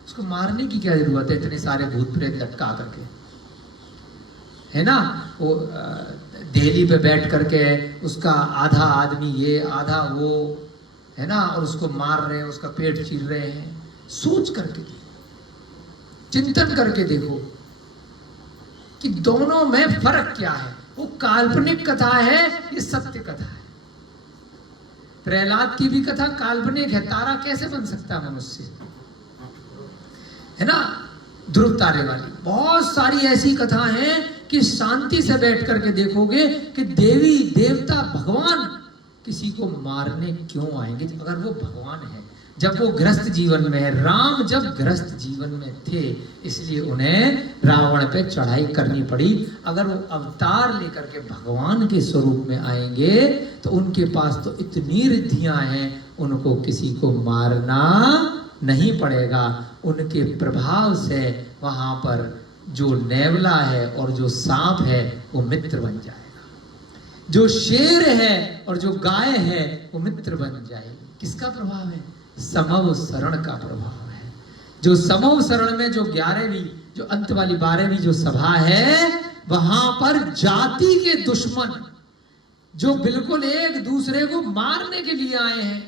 उसको मारने की क्या जरूरत है इतने सारे भूत प्रेत लटका करके, है ना। वो देहली पे बैठ करके उसका आधा आदमी ये आधा वो, है ना, और उसको मार रहे हैं, उसका पेट चीर रहे हैं। सोच करके देखो, चिंतन करके देखो कि दोनों में फर्क क्या है। वो काल्पनिक कथा है, ये सत्य कथा है। प्रहलाद की भी कथा काल्पनिक है, तारा कैसे बन सकता है मनुष्य, है ना, ध्रुव तारे वाली। बहुत सारी ऐसी कथा हैं कि शांति से बैठ करके देखोगे कि देवी देवता भगवान किसी को मारने क्यों आएंगे अगर वो भगवान है। जब वो गृहस्थ जीवन में है, राम जब गृहस्थ जीवन में थे, इसलिए उन्हें रावण पे चढ़ाई करनी पड़ी। अगर वो अवतार लेकर के भगवान के स्वरूप में आएंगे तो उनके पास तो इतनी रिद्धियां हैं, उनको किसी को मारना नहीं पड़ेगा। उनके प्रभाव से वहां पर जो नेवला है और जो सांप है वो मित्र बन जाएगा, जो शेर है और जो गाय है वो मित्र बन जाएगी। किसका प्रभाव है? समव शरण का प्रभाव है। जो समव शरण में जो 11वीं, जो अंत वाली 12वीं जो सभा है, वहां पर जाति के दुश्मन जो बिल्कुल एक दूसरे को मारने के लिए आए हैं,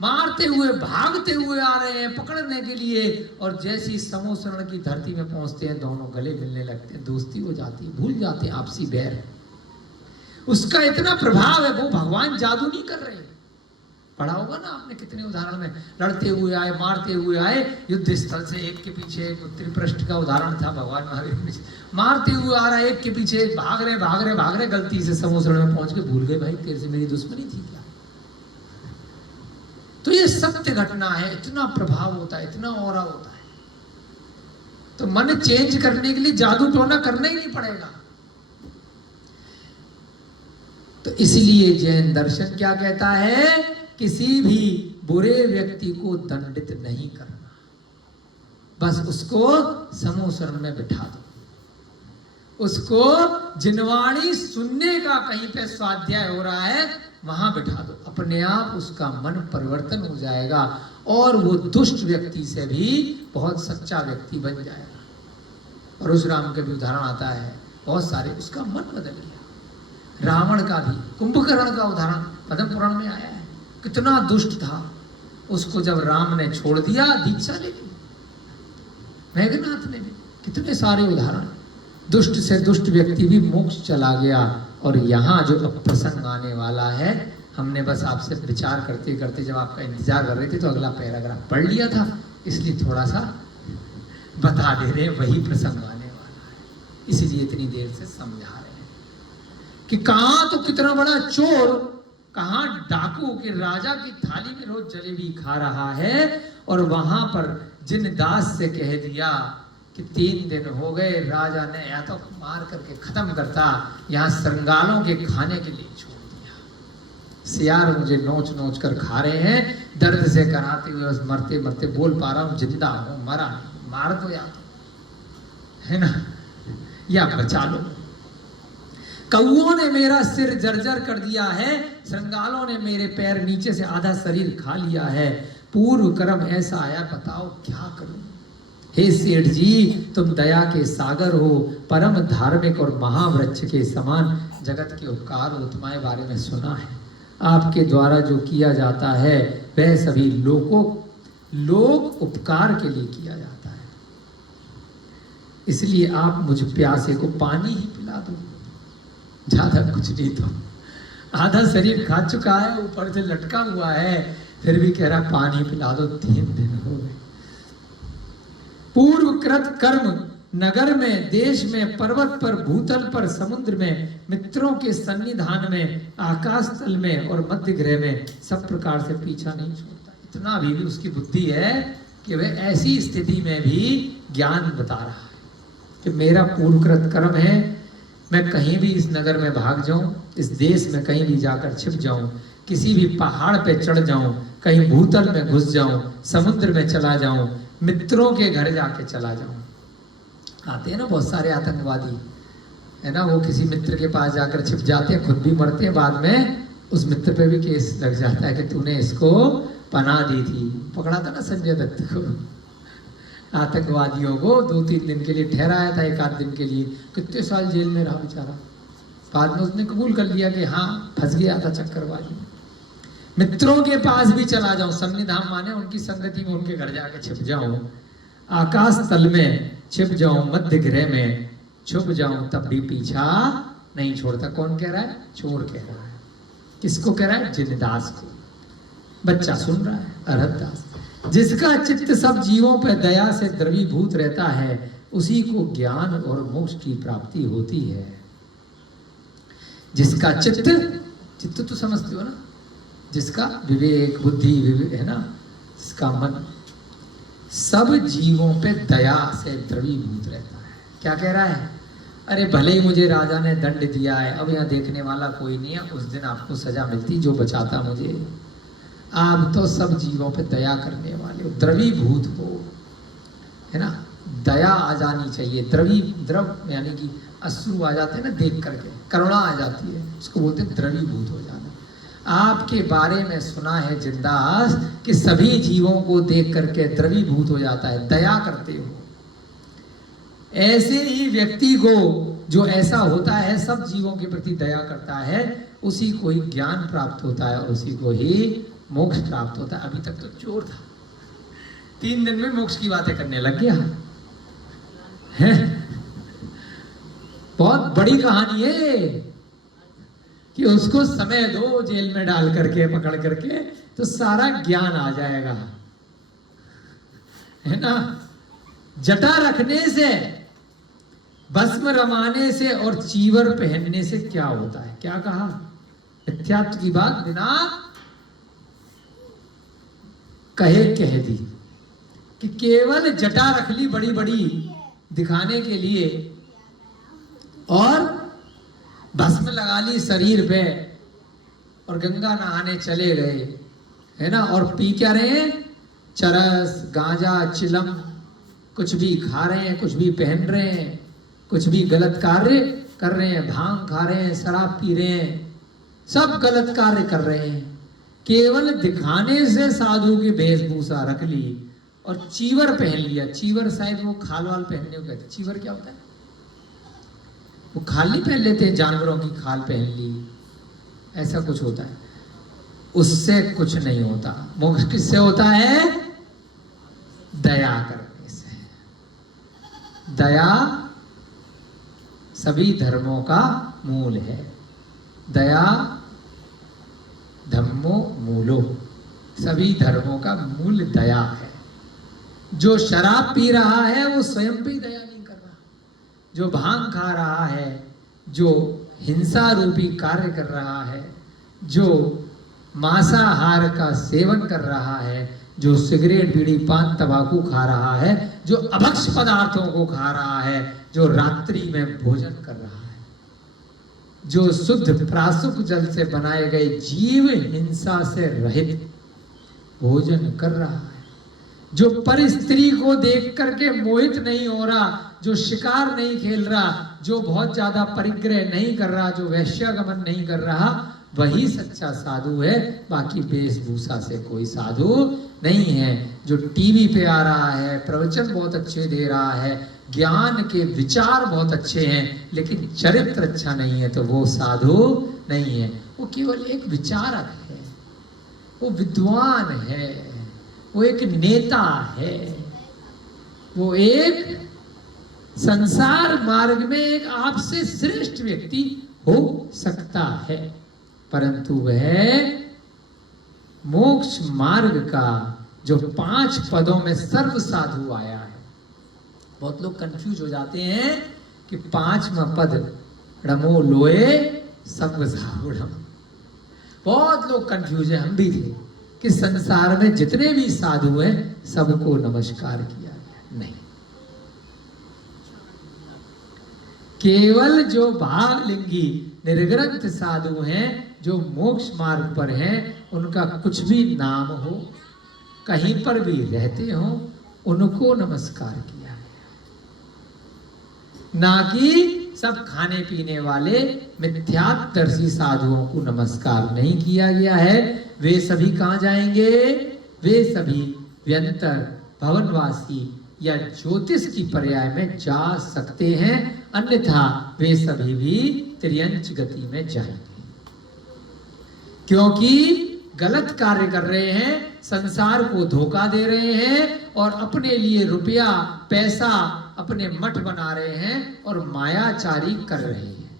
मारते हुए भागते हुए आ रहे हैं पकड़ने के लिए, और जैसी समूह शरण की धरती में पहुंचते हैं दोनों गले मिलने लगते हैं, दोस्ती हो जाती है, भूल जाते हैं आपसी बैर। उसका इतना प्रभाव है, वो भगवान जादू नहीं कर रहे। पढ़ा होगा ना आपने कितने उदाहरण में, लड़ते हुए आए, मारते हुए आए, युद्ध स्थल से एक के पीछे एक, त्रिपृष्ठ का उदाहरण था भगवान महावीर, मारते हुए आ रहा है एक के पीछे, भाग रहे भाग रहे भाग रहे, गलती से समूह शरण में पहुंच के भूल गए भाई तेरे से मेरी दुश्मनी थी क्या। तो ये सत्य घटना है, इतना प्रभाव होता है, इतना औरा होता है। तो मन चेंज करने के लिए जादू टोना करना ही नहीं पड़ेगा। तो इसलिए जैन दर्शन क्या कहता है, किसी भी बुरे व्यक्ति को दंडित नहीं करना, बस उसको समूह शरण में बिठा दो। उसको जिनवाणी सुनने का कहीं पे स्वाध्याय हो रहा है वहां बिठा दो, अपने आप उसका मन परिवर्तन हो जाएगा और वो दुष्ट व्यक्ति से भी बहुत सच्चा व्यक्ति बन जाएगा। परशुराम के भी उदाहरण आता है बहुत सारे, उसका मन बदल गया। रावण का भी, कुंभकर्ण का उदाहरण पद्म पुराण में आया है, कितना दुष्ट था, उसको जब राम ने छोड़ दिया दीक्षा ले ली, मेघनाथ ने भी, कितने सारे उदाहरण। दुष्ट से दुष्ट व्यक्ति भी मोक्ष चला गया। और यहाँ जो अब प्रसंग आने वाला है, हमने बस आपसे विचार करते करते जब आपका इंतजार कर रहे थे तो अगला पैराग्राफ पढ़ लिया था, इसलिए थोड़ा सा बता दे रहे हैं, वही प्रसंग आने वाला है, इसीलिए इतनी देर से समझा रहे हैं कि कहाँ तो कितना बड़ा चोर, कहाँ डाकू के राजा की थाली में रोज जलेबी खा रहा है, और वहां पर जिन दास से कह दिया कि 3 दिन हो गए, राजा ने या तो मार करके खत्म करता, यहाँ श्रृंगालों के खाने के लिए छोड़ दिया। सियार मुझे नोच नोच कर खा रहे हैं, दर्द से कराते हुए बस मरते मरते बोल पा रहा हूँ, जिंदा हूँ, मरा नहीं, मार दो या तो, है ना, या बचा लो। कौओं ने मेरा सिर जर्जर कर दिया है, श्रृंगालों ने मेरे पैर नीचे से आधा शरीर खा लिया है, पूर्व कर्म ऐसा आया, बताओ क्या करूं। हे सेठ जी, तुम दया के सागर हो, परम धार्मिक और महावृक्ष के समान, जगत के उपकार हो, तुम्हारे बारे में सुना है, आपके द्वारा जो किया जाता है वह सभी लोग उपकार के लिए किया जाता है, इसलिए आप मुझ प्यासे को पानी ही पिला दो, ज्यादा कुछ नहीं। तो आधा शरीर खा चुका है, ऊपर से लटका हुआ है, फिर भी कह रहा पानी पिला दो, 3 दिन हो गए। पूर्वकृत कर्म नगर में, देश में, पर्वत पर, भूतल पर, समुद्र में, मित्रों के सन्निधान में, आकाश तल में और मध्य ग्रह में, सब प्रकार से पीछा नहीं छोड़ता। इतना भी उसकी बुद्धि है कि वह ऐसी स्थिति में भी ज्ञान बता रहा है कि मेरा पूर्वकृत कर्म है, मैं कहीं भी इस नगर में भाग जाऊं, इस देश में कहीं भी जाकर छिप जाऊं, किसी भी पहाड़ पे चढ़ जाऊं, कहीं भूतल में घुस जाऊं, समुद्र में चला जाऊं, मित्रों के घर जाके चला जाऊं। आते हैं ना बहुत सारे आतंकवादी, है ना, वो किसी मित्र के पास जाकर छिप जाते हैं, खुद भी मरते हैं, बाद में उस मित्र पे भी केस लग जाता है कि तूने इसको पनाह दी थी। पकड़ा था ना संजय दत्त को, आतंकवादियों को 2-3 दिन के लिए ठहराया था, 1 आध दिन के लिए, कितने साल जेल में रहा बेचारा। बाद में उसने कबूल कर लिया कि हाँ फंस गया था चक्करबाजी में। मित्रों के पास भी चला जाऊं, सन्निधान माने उनकी संगति में, उनके घर जाके छिप जाऊं, आकाश तल में छिप जाऊं, मध्य ग्रह में छुप जाऊं, तब भी पीछा नहीं छोड़ता। कौन कह रहा है? चोर कह रहा है। किसको कह रहा है? जिनदास को। बच्चा सुन रहा है, अरहतदास। जिसका चित्त सब जीवों पर दया से द्रवीभूत रहता है, उसी को ज्ञान और मोक्ष की प्राप्ति होती है। जिसका चित्त तो समझते हो ना, जिसका विवेक बुद्धि है ना, इसका मन सब जीवों पे दया से द्रवीभूत रहता है। क्या कह रहा है? अरे भले ही मुझे राजा ने दंड दिया है, अब यहाँ देखने वाला कोई नहीं है, उस दिन आपको सजा मिलती जो बचाता मुझे। आप तो सब जीवों पे दया करने वाले हो, द्रवीभूत हो, है ना, दया आ जानी चाहिए। द्रव यानी कि अश्रु आ जाते हैं ना देख करके, करुणा आ जाती है, उसको बोलते हैं द्रवीभूत हो जाना। आपके बारे में सुना है जिनदास कि सभी जीवों को देख करके द्रवीभूत हो जाता है, दया करते हो। ऐसे ही व्यक्ति को जो ऐसा होता है, सब जीवों के प्रति दया करता है, उसी को ही ज्ञान प्राप्त होता है और उसी को ही मोक्ष प्राप्त होता है। अभी तक तो चोर था, 3 दिन में मोक्ष की बातें करने लग गया है। बहुत बड़ी कहानी है कि उसको समय दो जेल में डाल करके, पकड़ करके, तो सारा ज्ञान आ जाएगा, है ना। जटा रखने से, भस्म रमाने से और चीवर पहनने से क्या होता है? क्या कहा? मिथ्यात्व की बात बिना कहे कह दी कि केवल जटा रख ली बड़ी बड़ी दिखाने के लिए और भस्म लगा ली शरीर पे और गंगा नहाने चले गए, है ना, और पी क्या रहे हैं? चरस, गांजा, चिलम, कुछ भी खा रहे हैं, कुछ भी पहन रहे हैं, कुछ भी गलत कार्य कर रहे हैं, भांग खा रहे हैं, शराब पी रहे हैं, सब गलत कार्य कर रहे हैं। केवल दिखाने से साधु की वेशभूषा रख ली और चीवर पहन लिया। चीवर शायद वो खाल वाल पहनने को कहते हैं। चीवर क्या होता है? वो खाल नहीं पहन लेते, जानवरों की खाल पहन ली, ऐसा कुछ होता है। उससे कुछ नहीं होता। मोक्ष किससे होता है? दया करने से। दया सभी धर्मों का मूल है। दया धम्मो मूलो, सभी धर्मों का मूल दया है। जो शराब पी रहा है वो स्वयं भी दया नहीं कर रहा, जो भांग खा रहा है, जो हिंसा रूपी कार्य कर रहा है, जो मांसाहार का सेवन कर रहा है, जो सिगरेट बीड़ी पान तंबाकू खा रहा है, जो अभक्ष पदार्थों को खा रहा है, जो रात्रि में भोजन कर रहा है, जो शुद्ध प्रासुक जल से बनाए गए जीव हिंसा से रहित भोजन कर रहा है, जो पर स्त्री को देख करके मोहित नहीं हो रहा, जो शिकार नहीं खेल रहा, जो बहुत ज्यादा परिग्रह नहीं कर रहा, जो वैश्यागमन नहीं कर रहा, वही सच्चा साधु है। बाकी वेशभूषा से कोई साधु नहीं है। जो टीवी पे आ रहा है, प्रवचन बहुत अच्छे दे रहा है, ज्ञान के विचार बहुत अच्छे हैं, लेकिन चरित्र अच्छा नहीं है, तो वो साधु नहीं है। वो केवल एक विचारक है, वो विद्वान है, वो एक नेता है, वो एक संसार मार्ग में एक आपसे श्रेष्ठ व्यक्ति हो सकता है, परंतु वह मोक्ष मार्ग का जो 5 पदों में सर्व साधु आया है। बहुत लोग कंफ्यूज हो जाते हैं कि 5वां पद रमो लोए सर्व साधुडम। बहुत लोग कंफ्यूज है, हम भी थे कि संसार में जितने भी साधु हैं सबको नमस्कार किया गया। नहीं, केवल जो भावलिंगी निर्ग्रंथ साधु हैं, जो मोक्ष मार्ग पर हैं, उनका कुछ भी नाम हो, कहीं पर भी रहते हो, उनको नमस्कार किया गया, ना कि सब खाने पीने वाले मिथ्यादर्शी साधुओं को नमस्कार नहीं किया गया है। वे सभी कहाँ जाएंगे? वे सभी व्यंतर भवनवासी या ज्योतिष की पर्याय में जा सकते हैं, अन्यथा वे सभी भी त्रियंच गति में जाएंगे, क्योंकि गलत कार्य कर रहे हैं, संसार को धोखा दे रहे हैं और अपने लिए रुपया पैसा अपने मठ बना रहे हैं और मायाचारी कर रहे हैं।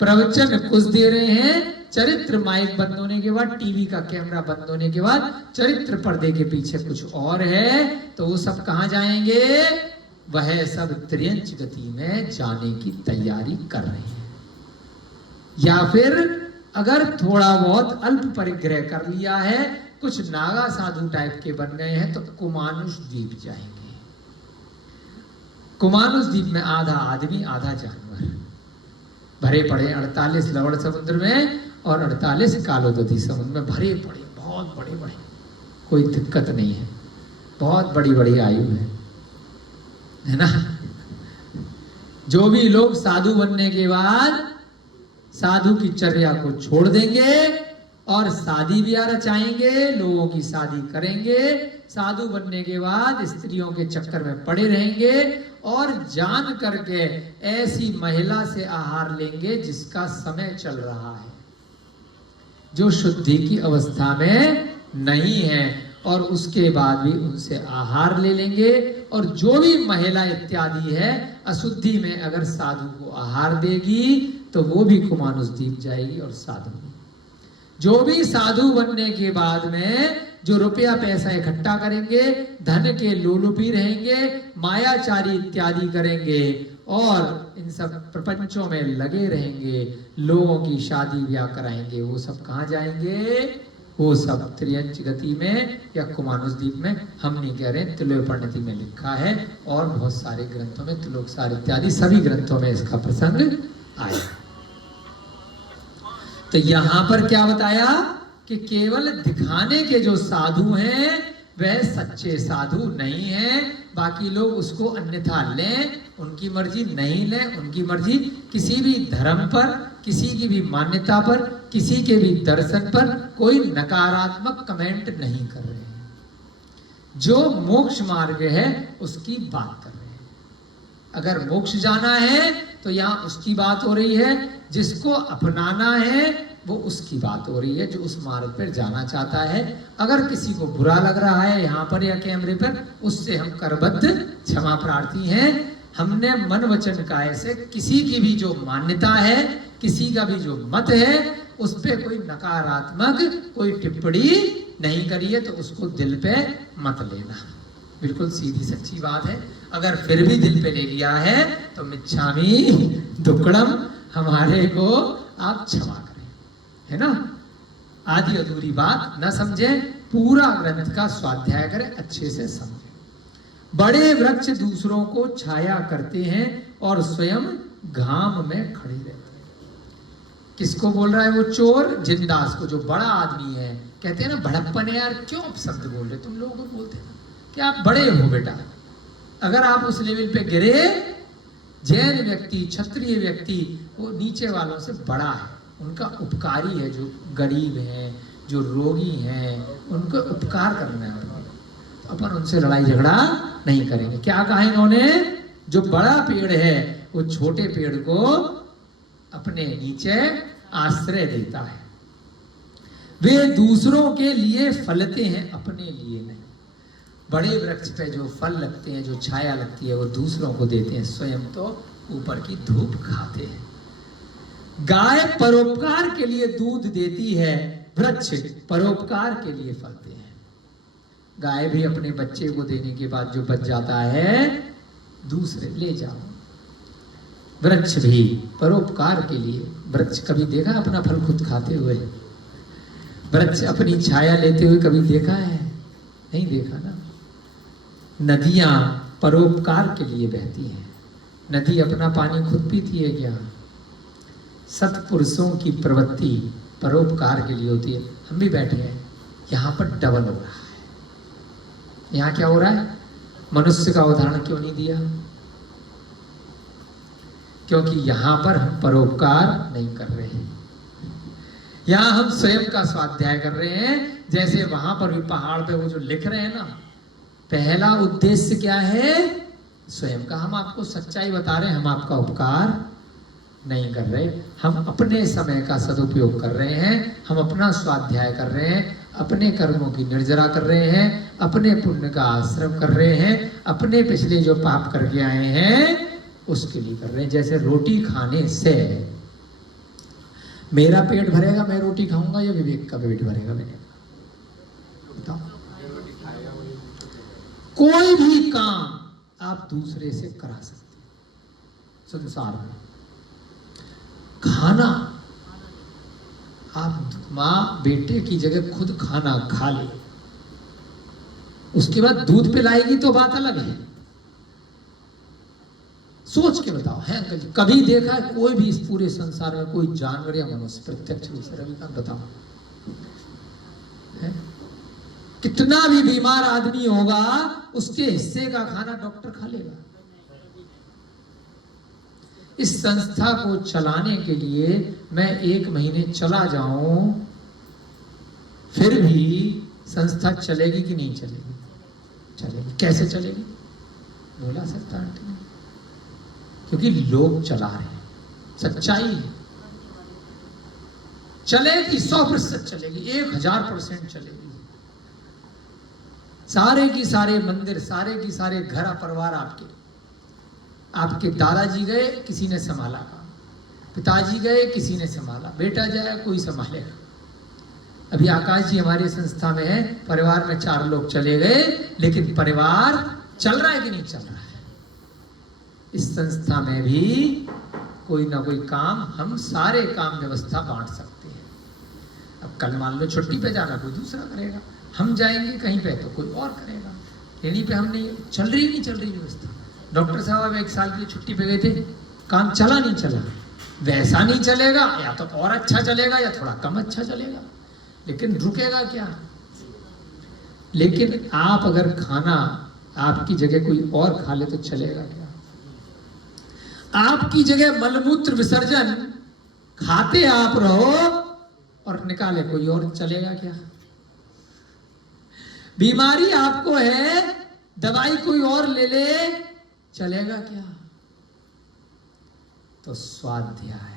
प्रवचन कुछ दे रहे हैं, चरित्र माइक बंद होने के बाद, टीवी का कैमरा बंद होने के बाद चरित्र पर्दे के पीछे कुछ और है, तो वो सब कहां जाएंगे? वह सब त्रियंच गति में जाने की तैयारी कर रहे हैं। या फिर अगर थोड़ा बहुत अल्प परिग्रह कर लिया है, कुछ नागा साधु टाइप के बन गए हैं, तो कुमानुष द्वीप जाएंगे। कुमानुष द्वीप में आधा आदमी आधा जानवर भरे पड़े, 48 लवण समुद्र में और 48 कालोदधी समुद्र में भरे पड़े, बहुत बड़े बड़े, कोई दिक्कत नहीं है, बहुत बड़ी बड़ी आयु है ना। जो भी लोग साधु बनने के बाद साधु की चर्या को छोड़ देंगे और शादी ब्याह रचाएंगे, लोगों की शादी करेंगे, साधु बनने के बाद स्त्रियों के चक्कर में पड़े रहेंगे और जान करके ऐसी महिला से आहार लेंगे जिसका समय चल रहा है, जो शुद्धि की अवस्था में नहीं है, और उसके बाद भी उनसे आहार ले लेंगे। और जो भी महिला इत्यादि है अशुद्धि में अगर साधु को आहार देगी तो वो भी कुमानुष द्वीप जाएगी और साधु। जो भी साधु बनने के बाद में जो रुपया पैसा इकट्ठा करेंगे, धन के लोलुपी रहेंगे, मायाचारी इत्यादि करेंगे और इन सब प्रपंचों में लगे रहेंगे, लोगों की शादी ब्याह कराएंगे, वो सब कहाँ जाएंगे? वो सब त्रियंच गति में या कुमानुष द्वीप में। हम नहीं कह रहे, तिलोपनिधि में लिखा है और बहुत सारे ग्रंथों में, तिलोकसार इत्यादि सभी ग्रंथों में इसका प्रसंग आया। तो यहां पर क्या बताया कि केवल दिखाने के जो साधु हैं वह सच्चे साधु नहीं हैं, बाकी लोग उसको अन्यथा लें, उनकी मर्जी नहीं लें, उनकी मर्जी किसी भी धर्म पर, किसी की भी मान्यता पर, किसी के भी दर्शन पर कोई नकारात्मक कमेंट नहीं कर रहे हैं। जो मोक्ष मार्ग है उसकी बात कर रहे हैं। अगर मोक्ष जाना है तो यहाँ उसकी बात हो रही है, जिसको अपनाना है वो उसकी बात हो रही है, जो उस मार्ग पर जाना चाहता है। अगर किसी को बुरा लग रहा है यहाँ पर या कैमरे पर, उससे हम करबद्ध क्षमा प्रार्थी हैं। हमने मन वचन काया से किसी की भी जो मान्यता है, किसी का भी जो मत है, उस पर कोई नकारात्मक कोई टिप्पणी नहीं करी है, तो उसको दिल पे मत लेना। बिल्कुल सीधी सच्ची बात है। अगर फिर भी दिल पे ले लिया है तो मिच्छामी दुक्कड़म, हमारे को आप क्षमा करें, है ना। आधी अधूरी बात न समझे, पूरा ग्रंथ का स्वाध्याय करें, अच्छे से समझें। बड़े वृक्ष दूसरों को छाया करते हैं और स्वयं घाम में खड़े रहते हैं। किसको बोल रहा है वो चोर? जिनदास को, जो बड़ा आदमी है। कहते हैं ना भड़प्पन है यार, क्यों शब्द बोल रहे तुम लोग? बोलते हैं कि आप बड़े हो बेटा। अगर आप उस लेवल पे गिरे, जैन व्यक्ति, क्षत्रिय व्यक्ति, वो नीचे वालों से बड़ा है, उनका उपकारी है। जो गरीब हैं, जो रोगी हैं, उनको उपकार करना है। अपन उनसे लड़ाई झगड़ा नहीं करेंगे। क्या कहा इन्होंने? जो बड़ा पेड़ है वो छोटे पेड़ को अपने नीचे आश्रय देता है। वे दूसरों के लिए फलते हैं, अपने लिए नहीं। बड़े वृक्ष पे जो फल लगते हैं, जो छाया लगती है, वो दूसरों को देते हैं, स्वयं तो ऊपर की धूप खाते हैं। गाय परोपकार के लिए दूध देती है, वृक्ष परोपकार के लिए फलते हैं। गाय भी अपने बच्चे को देने के बाद जो बच जाता है, दूसरे ले जाओ। वृक्ष भी परोपकार के लिए। वृक्ष कभी देखा अपना फल खुद खाते हुए? वृक्ष अपनी छाया लेते हुए कभी देखा है? नहीं देखा ना। नदियां परोपकार के लिए बहती हैं। नदी अपना पानी खुद पीती है क्या? सत्पुरुषों की प्रवृत्ति परोपकार के लिए होती है। हम भी बैठे हैं, यहाँ पर डबल हो रहा है। यहाँ क्या हो रहा है? मनुष्य का उदाहरण क्यों नहीं दिया? क्योंकि यहाँ पर हम परोपकार नहीं कर रहे हैं। यहाँ हम स्वयं का स्वाध्याय कर रहे हैं। जैसे वहां पर भी पहाड़ पे वो जो लिख रहे हैं ना, पहला उद्देश्य क्या है? स्वयं का। हम आपको सच्चाई बता रहे हैं, हम आपका उपकार नहीं कर रहे। हम अपने समय का सदुपयोग कर रहे हैं, हम अपना स्वाध्याय कर रहे हैं, अपने कर्मों की निर्जरा कर रहे हैं, अपने पुण्य का आश्रम कर रहे हैं, अपने पिछले जो पाप करके आए हैं उसके लिए कर रहे हैं। जैसे रोटी खाने से मेरा पेट भरेगा, मैं रोटी खाऊंगा, या विवेक का पेट भरेगा? मैंने बताओ। कोई भी काम आप दूसरे से करा सकते हैं संसार में। खाना, आप माँ बेटे की जगह खुद खाना खा ले, उसके बाद दूध पिलाएगी तो बात अलग है। सोच के बताओ, है अंकल जी कभी देखा है कोई भी इस पूरे संसार में कोई जानवर या मनुष्य प्रत्यक्ष रूप से? रविकांत बताओ, है? कितना भी बीमार आदमी होगा, उसके हिस्से का खाना डॉक्टर खा लेगा। इस संस्था को चलाने के लिए मैं 1 महीने चला जाऊं, फिर भी संस्था चलेगी कि नहीं चलेगी? चलेगी। कैसे चलेगी? बोला सकता आंटी ने, क्योंकि लोग चला रहे हैं। सच्चाई चलेगी, 100% चलेगी, 1000% चलेगी। सारे की सारे मंदिर, सारे की सारे घर परिवार आपके दादाजी गए, किसी ने संभाला काम, पिताजी गए, किसी ने संभाला, बेटा जाए, कोई संभालेगा। अभी आकाश जी हमारी संस्था में है, परिवार में 4 लोग चले गए, लेकिन परिवार चल रहा है कि नहीं चल रहा है? इस संस्था में भी कोई ना कोई काम, हम सारे काम व्यवस्था बांट सकते हैं। अब कल मान लो छुट्टी पे जाना, कोई दूसरा करेगा, हम जाएंगे कहीं पे तो कोई और करेगा। यहीं पे हम नहीं चल रही व्यवस्था। डॉक्टर साहब 1 साल की छुट्टी पे गए थे, काम चला नहीं चला, वैसा नहीं चलेगा, या तो और अच्छा चलेगा या थोड़ा कम अच्छा चलेगा, लेकिन रुकेगा क्या? लेकिन आप अगर खाना आपकी जगह कोई और खा ले तो चलेगा क्या? आपकी जगह मलमूत्र विसर्जन खाते आप रहो और निकाले कोई और, चलेगा क्या? बीमारी आपको है, दवाई कोई और ले ले, चलेगा क्या? तो स्वाध्याय।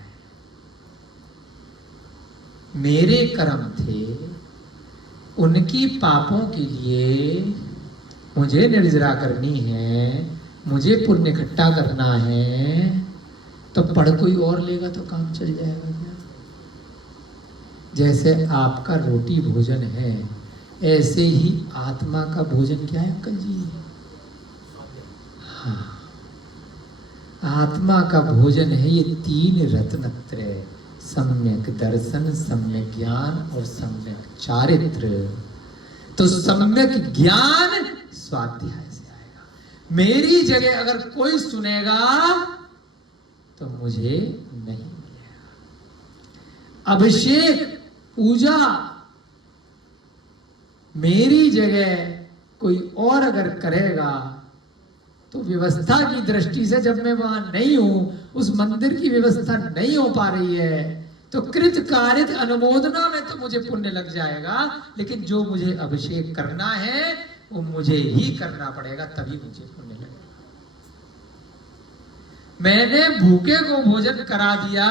मेरे कर्म थे, उनकी पापों के लिए मुझे निर्जरा करनी है, मुझे पुण्य इकट्ठा करना है, तो पढ़ कोई और लेगा तो काम चल जाएगा क्या? जैसे आपका रोटी भोजन है, ऐसे ही आत्मा का भोजन क्या है अंकल जी? हाँ, आत्मा का भोजन है ये 3 रत्नत्रय, सम्यक दर्शन, सम्यक ज्ञान और सम्यक चारित्र। तो सम्यक ज्ञान स्वाध्याय से आएगा। मेरी जगह अगर कोई सुनेगा तो मुझे नहीं मिलेगा। अभिषेक पूजा मेरी जगह कोई और अगर करेगा तो व्यवस्था की दृष्टि से जब मैं वहां नहीं हूं, उस मंदिर की व्यवस्था नहीं हो पा रही है, तो कृत कारित अनुमोदना में तो मुझे पुण्य लग जाएगा, लेकिन जो मुझे अभिषेक करना है वो मुझे ही करना पड़ेगा, तभी मुझे पुण्य लगेगा। मैंने भूखे को भोजन करा दिया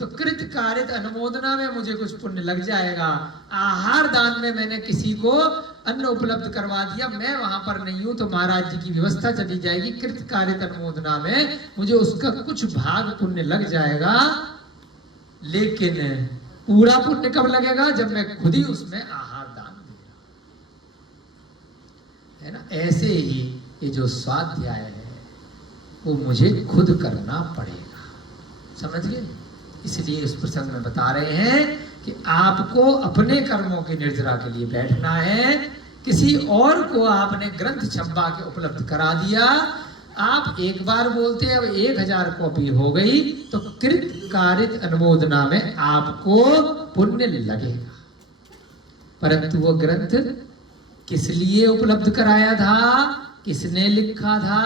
तो कृत कारित अनुमोदना में मुझे कुछ पुण्य लग जाएगा। आहार दान में मैंने किसी को अन्न उपलब्ध करवा दिया, मैं वहां पर नहीं हूं तो महाराज जी की व्यवस्था चली जाएगी, कृत कारित अनुमोदना में मुझे उसका कुछ भाग पुण्य लग जाएगा। लेकिन पूरा पुण्य कब लगेगा? जब मैं खुद ही उसमें आहार दान दे रहा, है ना। ऐसे ही ये जो स्वाध्याय है वो मुझे खुद करना पड़ेगा, समझ गए? इसलिए इस प्रसंग में बता रहे हैं कि आपको अपने कर्मों की निर्जरा के लिए बैठना है। किसी और को आपने ग्रंथ छपा के उपलब्ध करा दिया, आप एक बार बोलते हैं, अब 1000 कॉपी हो गई, तो कृत कारित अनुमोदना में आपको पुण्य लगेगा। परंतु वो ग्रंथ किस लिए उपलब्ध कराया था, किसने लिखा था?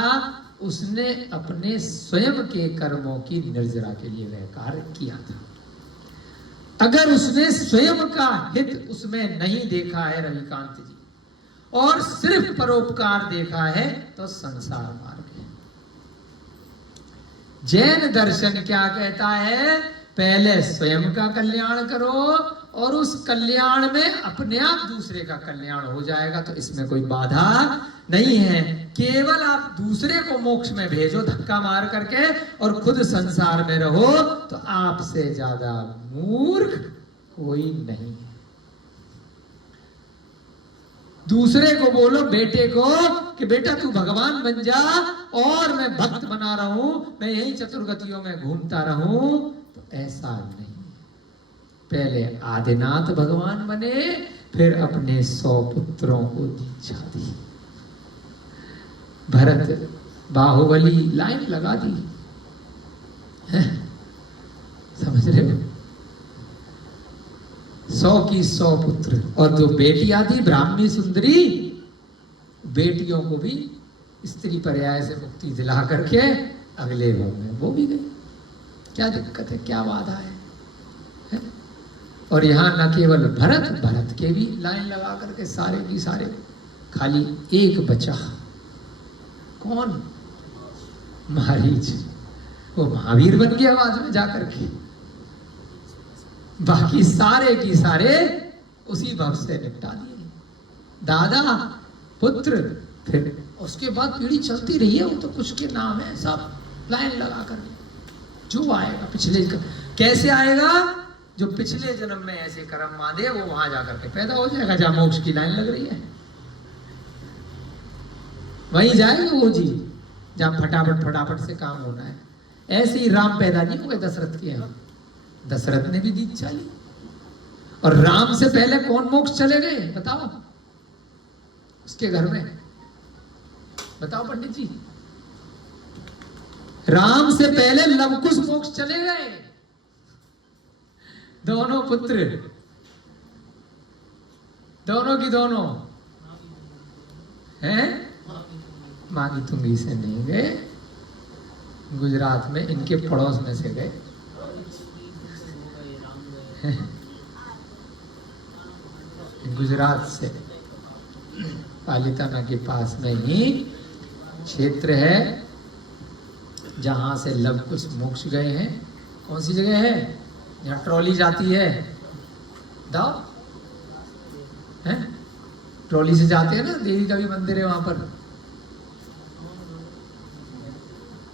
उसने अपने स्वयं के कर्मों की निर्जरा के लिए वह कार्य किया था। अगर उसने स्वयं का हित उसमें नहीं देखा है रविकांत जी, और सिर्फ परोपकार देखा है, तो संसार मार्ग है। जैन दर्शन क्या कहता है? पहले स्वयं का कल्याण करो और उस कल्याण में अपने आप दूसरे का कल्याण हो जाएगा, तो इसमें कोई बाधा नहीं है। केवल आप दूसरे को मोक्ष में भेजो धक्का मार करके और खुद संसार में रहो, तो आपसे ज्यादा मूर्ख कोई नहीं है। दूसरे को बोलो, बेटे को, कि बेटा तू भगवान बन जा और मैं भक्त बना रहूं, मैं यही चतुर्गतियों में घूमता रहूं, तो ऐसा नहीं। पहले आदिनाथ भगवान बने, फिर अपने 100 पुत्रों को दीक्षा दी। भरत बाहुबली लाइन लगा दी, समझ रहे हो? 100 की 100 पुत्र, और जो बेटियां थी ब्राह्मी सुंदरी, बेटियों को भी स्त्री पर्याय से मुक्ति दिला करके अगले भव में वो भी गई। क्या दिक्कत है, क्या बाधा है? और यहाँ न केवल भरत के भी लाइन लगा करके सारे की सारे, खाली एक बचा, कौन? मारीच, वो महावीर बन गया बाद में जाकर के। बाकी सारे की सारे उसी भव से निपटा दिए, दादा पुत्र। फिर उसके बाद पीढ़ी चलती रही है, वो तो कुछ के नाम है, सब लाइन लगा करके जो आएगा पिछले कैसे आएगा? जो पिछले जन्म में ऐसे कर्म मांदे वो वहां जाकर के पैदा हो जाएगा, जहां मोक्ष की लाइन लग रही है वहीं जाएगा वो जी, जहां फटाफट से काम होना है। ऐसे ही राम पैदा नहीं हुए दशरथ के यहाँ, दशरथ ने भी दीक्षा ली। और राम से पहले कौन मोक्ष चले गए बताओ? उसके घर में बताओ पंडित जी। राम से पहले लवकुश मोक्ष चले गए, दोनों पुत्र, दोनों की दोनों हैं। मागी तुंगी से नहीं गए, गुजरात में इनके पड़ोस में से गए। गुजरात से पालिताना के पास में ही क्षेत्र है, जहाँ से लव कुश मोक्ष गए हैं। कौन सी जगह है जहाँ ट्रॉली जाती है? दाओ है, ट्रॉली से जाते हैं ना, देवी का भी मंदिर है वहां पर,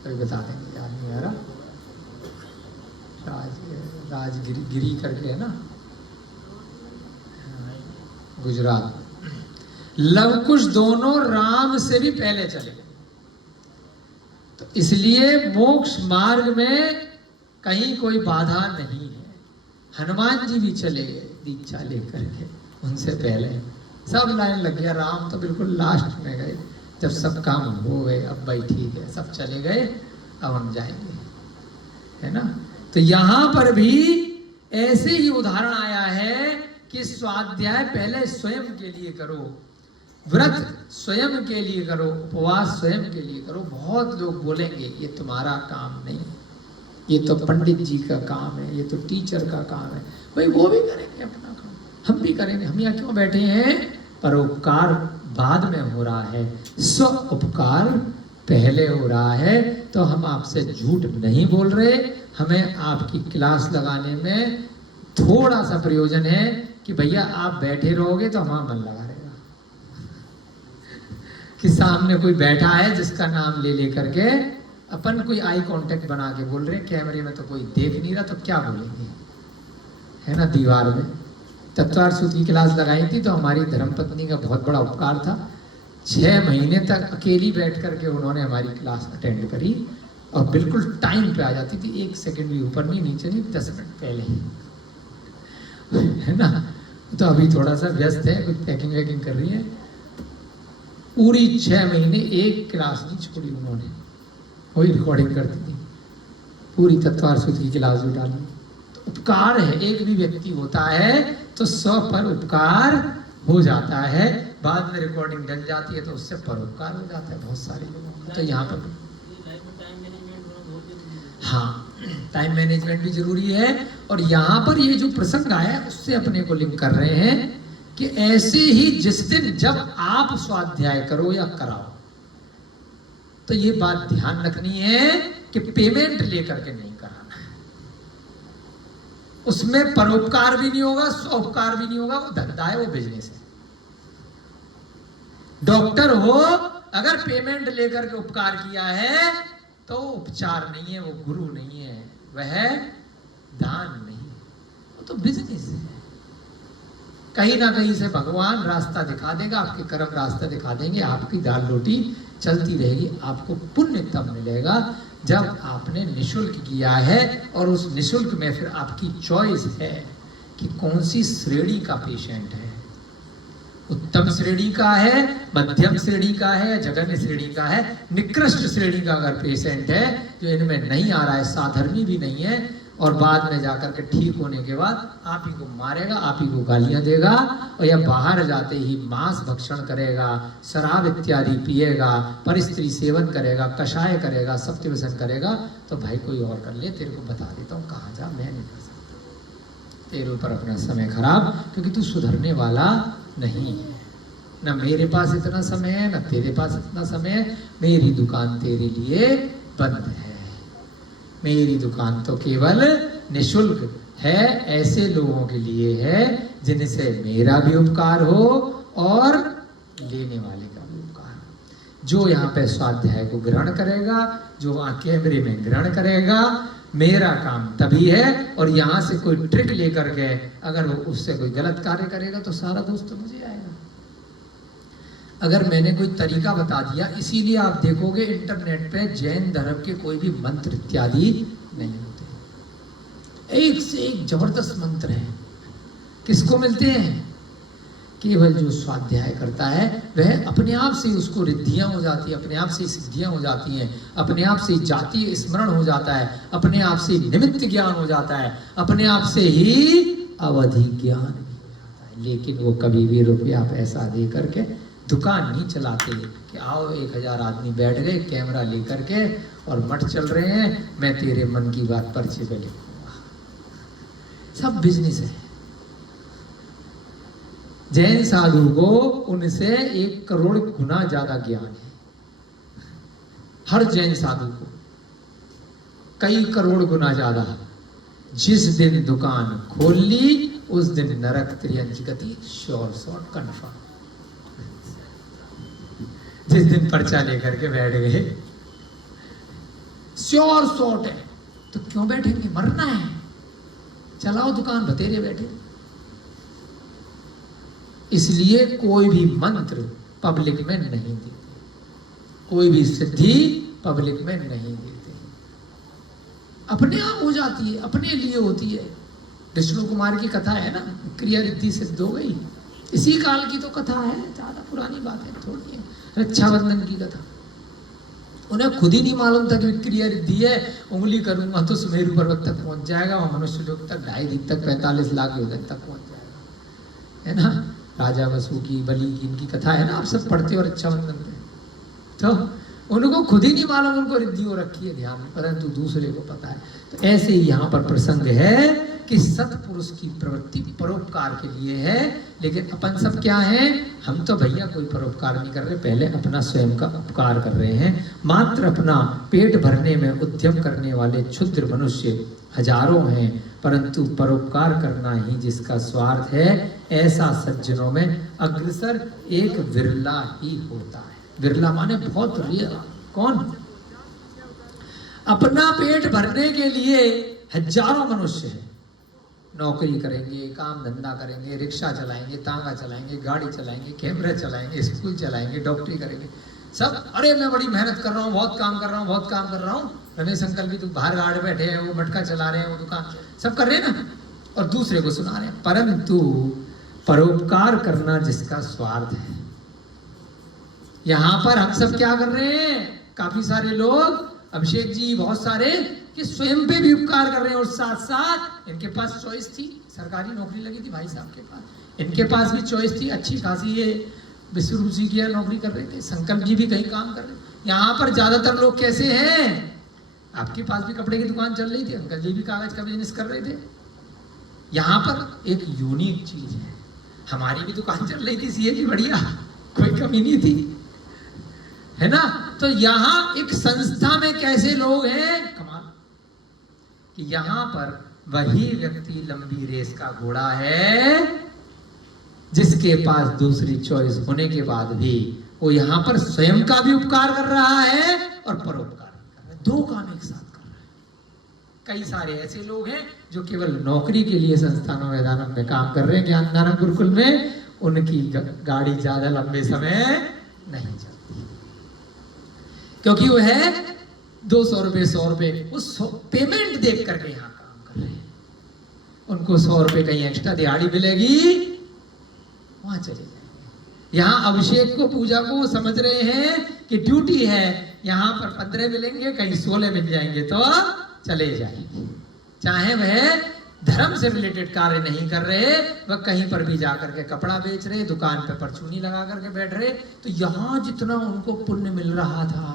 कभी बता देंगे, याद नहीं आ रहा, राजगिरी गिरी करके है ना, गुजरात। लव कुश दोनों राम से भी पहले चले गए, तो इसलिए मोक्ष मार्ग में कहीं कोई बाधा नहीं है। हनुमान जी भी चले गए दीक्षा लेकर के, उनसे पहले सब लाइन लग गया। राम तो बिल्कुल लास्ट में गए, जब सब काम हो गए, अब भाई ठीक है, सब चले गए, अब हम जाएंगे, है ना। तो यहां पर भी ऐसे ही उदाहरण आया है कि स्वाध्याय पहले स्वयं के लिए करो, व्रत स्वयं के लिए करो, उपवास स्वयं के लिए करो। बहुत लोग बोलेंगे ये तुम्हारा काम नहीं, ये तो पंडित जी का काम है, ये तो टीचर का काम है। भाई वो भी करेंगे अपना काम, हम भी करेंगे, हम यहाँ क्यों बैठे हैं? परोपकार बाद में हो रहा है, स्व उपकार पहले हो रहा है। तो हम आपसे झूठ नहीं बोल रहे, हमें आपकी क्लास लगाने में थोड़ा सा प्रयोजन है कि भैया आप बैठे रहोगे तो हमारा मन लगा रहेगा कि सामने कोई बैठा है जिसका नाम ले लेकर के अपन कोई आई कांटेक्ट बना के बोल रहे हैं, कैमरे में तो कोई देख नहीं रहा, तो क्या बोलेंगे, है ना। दीवार में तत्वार सूत्र की क्लास लगाई थी तो हमारी धर्मपत्नी का बहुत बड़ा उपकार था। 6 महीने तक अकेली बैठ करके उन्होंने हमारी क्लास अटेंड करी और बिल्कुल टाइम पे आ जाती थी, 1 सेकंड भी ऊपर नहीं नीचे नहीं, 10 मिनट पहले ही, है ना। तो अभी थोड़ा सा व्यस्त है, कुछ पैकिंग वैकिंग कर रही है। पूरी 6 महीने एक क्लास नहीं छोड़ी उन्होंने, वही रिकॉर्डिंग करती थी, पूरी तत्वार सूत्र की क्लास भी डाली। तो उपकार है, एक भी व्यक्ति होता है तो 100 पर उपकार हो जाता है, बाद में रिकॉर्डिंग डल जाती है तो उससे परोपकार हो जाता है बहुत सारे लोगों का। तो यहाँ पर हाँ, टाइम मैनेजमेंट भी जरूरी है। और यहाँ पर ये जो प्रसंग आया उससे अपने को लिंक कर रहे हैं कि ऐसे ही जिस दिन जब आप स्वाध्याय करो या कराओ, तो ये बात ध्यान रखनी है कि पेमेंट लेकर के नहीं कराना है, उसमें परोपकार भी नहीं होगा, स्वोपकार भी नहीं होगा, वो धंधा है, वो बिजनेस है। डॉक्टर हो, अगर पेमेंट लेकर के उपकार किया है तो उपचार नहीं है, वो गुरु नहीं है, वह दान नहीं है, वो तो बिजनेस है। कहीं ना कहीं से भगवान रास्ता दिखा देगा, आपके कर्म रास्ता दिखा देंगे, आपकी दाल रोटी चलती रहेगी। आपको पुण्य तब मिलेगा जब आपने निशुल्क किया है, और उस निशुल्क में फिर आपकी चॉइस है कि कौन सी श्रेणी का पेशेंट है, उत्तम श्रेणी का है, मध्यम श्रेणी का है, जघन्य श्रेणी का है, निकृष्ट श्रेणी का अगर पेशेंट है जो इनमें नहीं आ रहा है, साधर्मी भी नहीं है, और बाद में जाकर के ठीक होने के बाद आप ही को मारेगा, आप ही को गालियां देगा, और या बाहर जाते ही मांस भक्षण करेगा, शराब इत्यादि पिएगा, परस्त्री सेवन करेगा, कषाय करेगा, सत्यव्यसन करेगा, तो भाई कोई और कर ले, तेरे को बता देता हूँ कहाँ जा, मैं नहीं कर सकता, तेरे ऊपर अपना समय खराब, क्योंकि तू सुधरने वाला नहीं है। न मेरे पास इतना समय है, न तेरे पास इतना समय है, मेरी दुकान तेरे लिए बंद है, मेरी दुकान तो केवल निशुल्क है, ऐसे लोगों के लिए है जिनसे मेरा भी उपकार हो और लेने वाले का भी उपकार हो। जो यहाँ पे स्वाध्याय को ग्रहण करेगा, जो वहाँ कैमरे में ग्रहण करेगा, मेरा काम तभी है। और यहाँ से कोई ट्रिक लेकर के अगर वो उससे कोई गलत कार्य करेगा तो सारा दोष तो मुझे आएगा। अगर मैंने कोई तरीका बता दिया, इसीलिए आप देखोगे इंटरनेट पे जैन धर्म के कोई भी मंत्र इत्यादि नहीं होते, एक से एक जबरदस्त मंत्र है। किसको मिलते हैं? केवल जो स्वाध्याय करता है वह अपने आप से उसको रिद्धियां हो जाती है, अपने आप से सिद्धियां हो जाती हैं, अपने आप से जातीय स्मरण हो जाता है, अपने आप से निमित्त ज्ञान हो जाता है, अपने आप से ही अवधि ज्ञान भी हो जाता है। लेकिन वो कभी भी रुपया पैसा दे करके दुकान नहीं चलाते कि आओ 1000 आदमी बैठ गए कैमरा लेकर के और मठ चल रहे हैं, मैं तेरे मन की बात पर्चे पे लिखूंगा। सब बिजनेस है। जैन साधु को उनसे 1 करोड़ गुना ज्यादा ज्ञान है, हर जैन साधु को। कई करोड़ गुना ज्यादा। जिस दिन दुकान खोल ली उस दिन नरक त्रियंच गति, श्योर शॉर्ट कन्फर्म। जिस दिन पर्चा लेकर के बैठ गए श्योर शॉर्ट है, तो क्यों बैठेंगे, मरना है, चलाओ दुकान, बतेरे बैठे। इसलिए कोई भी मंत्र पब्लिक में नहीं देते, कोई भी सिद्धि पब्लिक में नहीं देते, अपने आप हो जाती है, अपने लिए होती है। विष्णु कुमार की कथा है ना, क्रिया रिद्धि सिद्ध हो गई, इसी काल की तो कथा है, ज्यादा पुरानी बात है थोड़ी है। रक्षाबंधन की कथा, उन्हें खुद ही नहीं मालूम था कि क्रिया रिद्धि है, उंगली करूंगा तो सुमेरु पर्वत तक पहुंच जाएगा, और मनुष्य लोग तक 2.5 दिन तक 45 लाख योजन तक पहुंच जाएगा, है ना। राजा वसु की, बलि की, इनकी कथा है ना, आप सब पढ़ते हो रक्षाबंधन पे। तो उनको खुद ही नहीं मालूम उनको रिद्धि हो रखी है ध्यान में, परंतु दूसरे को पता है। तो ऐसे ही यहाँ पर प्रसंग है कि सत्पुरुष की प्रवृत्ति परोपकार के लिए है, लेकिन अपन सब क्या है, हम तो भैया कोई परोपकार नहीं कर रहे, पहले अपना स्वयं का उपकार कर रहे हैं। मात्र अपना पेट भरने में उद्यम करने वाले क्षुद्र मनुष्य हजारों हैं, परंतु परोपकार करना ही जिसका स्वार्थ है, ऐसा सज्जनों में अग्रसर एक विरला ही होता है। विरला माने बहुत रेयर। कौन? अपना पेट भरने के लिए हजारों मनुष्य हैं, नौकरी करेंगे, काम धंधा करेंगे, रिक्शा चलाएंगे, तांगा चलाएंगे, गाड़ी चलाएंगे, कैमरे चलाएंगे, स्कूल चलाएंगे, डॉक्टरी करेंगे, सब। अरे मैं बड़ी मेहनत कर रहा हूँ, बहुत काम कर रहा हूँ, बहुत काम कर रहा हूँ। रमेश अंकल भी तो बाहर गाड़ बैठे हैं, वो मटका चला रहे हैं, वो दुकान, सब कर रहे हैं ना, और दूसरे को सुना रहे हैं। परंतु परोपकार करना जिसका स्वार्थ है, यहाँ पर हम सब क्या कर रहे हैं, काफी सारे लोग, अभिषेक जी बहुत सारे, कि स्वयं पे भी उपकार कर रहे हैं, और साथ साथ इनके पास चॉइस थी, सरकारी नौकरी लगी थी भाई साहब के पास, इनके पास भी चॉइस थी अच्छी खासी, ये विश्वरूप जी की नौकरी कर रहे थे, संकल्प जी भी कहीं काम कर रहे थे। यहाँ पर ज्यादातर लोग कैसे हैं, आपके पास भी कपड़े की दुकान चल रही थी, अंकल जी भी कागज का बिजनेस कर रहे थे। यहाँ पर एक यूनिक चीज है, हमारी भी दुकान चल रही थी सीए की, बढ़िया, कोई कमी नहीं थी, है ना। तो यहाँ एक संस्था में कैसे लोग हैं, कमाल, कि यहाँ पर वही व्यक्ति लंबी रेस का घोड़ा है जिसके पास दूसरी चॉइस होने के बाद भी वो यहाँ पर स्वयं का भी उपकार कर रहा है और परोपकार भी कर रहा है, दो काम एक साथ कर रहा है। कई सारे ऐसे लोग हैं जो केवल नौकरी के लिए संस्थानों मैदानों में काम कर रहे हैं, ज्ञानदानम गुरुकुल में उनकी गाड़ी ज्यादा लंबे समय नहीं चलती, क्योंकि वो है 200 रुपए 100 रुपए उस पेमेंट देख करके यहाँ काम कर रहे हैं। उनको 100 रुपए कहीं एक्स्ट्रा दिहाड़ी मिलेगी, वहां चले जाएंगे। यहाँ अभिषेक को, पूजा को समझ रहे हैं कि ड्यूटी है, यहाँ पर 15 मिलेंगे, कहीं 16 मिल जाएंगे तो चले जाएंगे। चाहे वह धर्म से रिलेटेड कार्य नहीं कर रहे, वह कहीं पर भी जाकर के कपड़ा बेच रहे, दुकान पे परचूनी लगा करके बैठ रहे, तो यहाँ जितना उनको पुण्य मिल रहा था,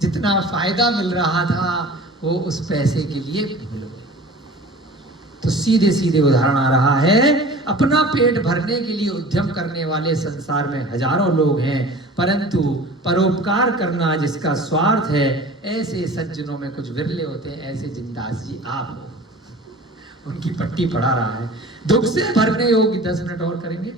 जितना फायदा मिल रहा था, वो उस पैसे के लिए भूल गए। तो सीधे सीधे उदाहरण आ रहा है, अपना पेट भरने के लिए उद्यम करने वाले संसार में हजारों लोग हैं, परंतु परोपकार करना जिसका स्वार्थ है, ऐसे सज्जनों में कुछ विरले होते हैं। ऐसे जिंदास जी आप हो, उनकी पट्टी पढ़ा रहा है। दुख से भरने योग्य, 10 मिनट और करेंगे।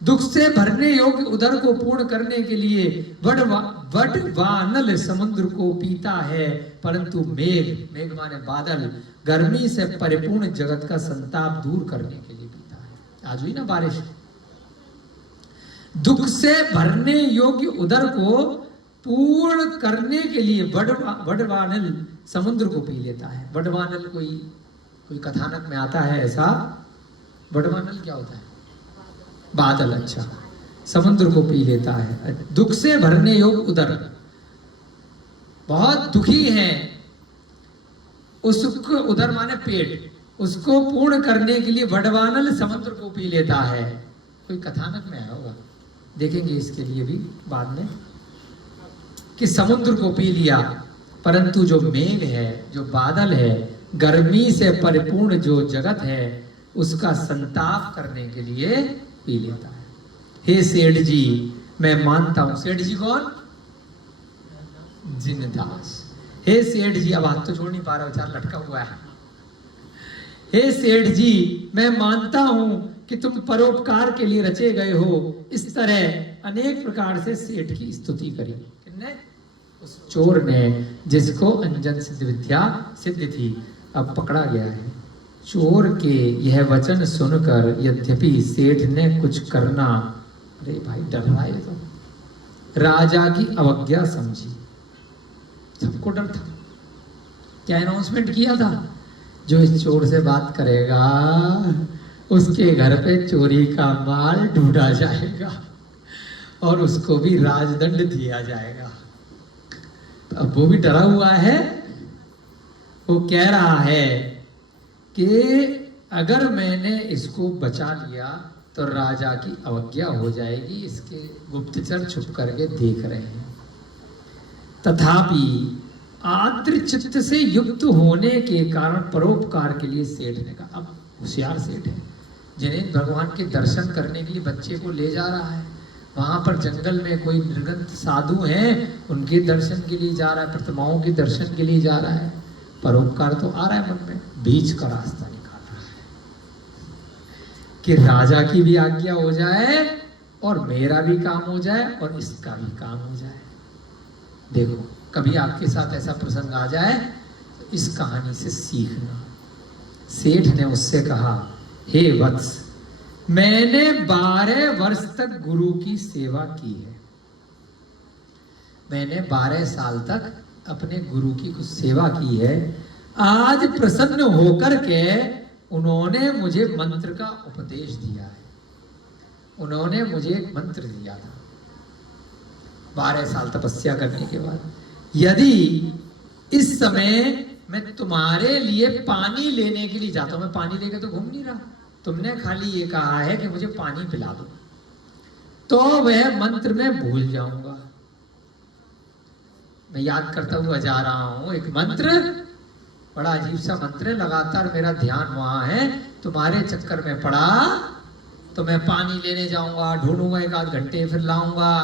दुख से भरने योग्य उदर को पूर्ण करने के लिए वडवानल समुद्र को पीता है, परंतु मेघ माने बादल, गर्मी से परिपूर्ण जगत का संताप दूर करने के लिए पीता है। आज हुई ना बारिश। दुख से भरने योग्य उदर को पूर्ण करने के लिए वडवानल समुद्र को पी लेता है। वडवानल कोई कथानक में आता है ऐसा। वडवानल क्या होता है? बादल। अच्छा, समुद्र को पी लेता है। दुख से भरने योग्य उदर, बहुत दुखी है, उसको, उदर माने पेट, उसको पूर्ण करने के लिए वडवानल समुद्र को पी लेता है। कोई कथानक में आया होगा, देखेंगे इसके लिए भी बाद में, कि समुद्र को पी लिया, परंतु जो मेघ है, जो बादल है, गर्मी से परिपूर्ण जो जगत है, उसका संताप करने के लिए पी लेता है। हे सेठ जी, मैं मानता हूं। सेठ जी कौन? जिनदास। हे सेठ जी, अब हाथ तो छोड़ नहीं पा रहा, बेचारा लटका हुआ है। हे सेठ जी, मैं मानता हूं कि तुम परोपकार के लिए रचे गए हो। इस तरह अनेक प्रकार से सेठ की स्तुति करी। किसने? उस चोर ने, जिसको अंजन सिद्ध विद्या सिद्ध थी। अब पकड़ा गया है। चोर के यह वचन सुनकर यद्यपि सेठ ने कुछ करना, अरे भाई डर रहा है तो, राजा की अवज्ञा समझी। सबको डर था। क्या अनाउंसमेंट किया था? जो इस चोर से बात करेगा उसके घर पे चोरी का माल ढूंढा जाएगा और उसको भी राजदंड दिया जाएगा। तो अब वो भी डरा हुआ है। वो कह रहा है कि अगर मैंने इसको बचा लिया तो राजा की अवज्ञा हो जाएगी, इसके गुप्तचर छुप करके देख रहे हैं। तथापि आर्द्र चित्त से युक्त होने के कारण परोपकार के लिए सेठ ने कहा। अब होशियार सेठ है, जिन्हें भगवान के दर्शन करने के लिए बच्चे को ले जा रहा है। वहां पर जंगल में कोई निर्गंत साधु हैं, उनके दर्शन के लिए जा रहा है, प्रतिमाओं के दर्शन के लिए जा रहा है। परोपकार तो आ रहा है मन में, बीच का रास्ता निकाल रहा है कि राजा की भी आज्ञा हो जाए और मेरा भी काम हो जाए और इसका भी काम हो जाए। देखो, कभी आपके साथ ऐसा प्रसंग आ जाए तो इस कहानी से सीखना। सेठ ने उससे कहा, हे वत्स, मैंने 12 वर्ष तक गुरु की सेवा की है। मैंने 12 साल तक अपने गुरु की कुछ सेवा की है। आज प्रसन्न होकर के उन्होंने मुझे मंत्र का उपदेश दिया है। उन्होंने मुझे एक मंत्र दिया था 12 साल तपस्या करने के बाद। यदि इस समय मैं तुम्हारे लिए पानी लेने के लिए जाता हूं, मैं पानी लेकर तो घूम नहीं रहा, तुमने खाली ये कहा है कि मुझे पानी पिला दो, तो वह मंत्र मैं भूल जाऊंगा। मैं याद करता हुआ जा रहा हूं एक मंत्र, बड़ा अजीब सा मंत्र है, लगातार मेरा ध्यान वहां है। तुम्हारे चक्कर में पड़ा तो मैं पानी लेने जाऊंगा, ढूंढूंगा 1 आध घंटे, फिर लाऊंगा,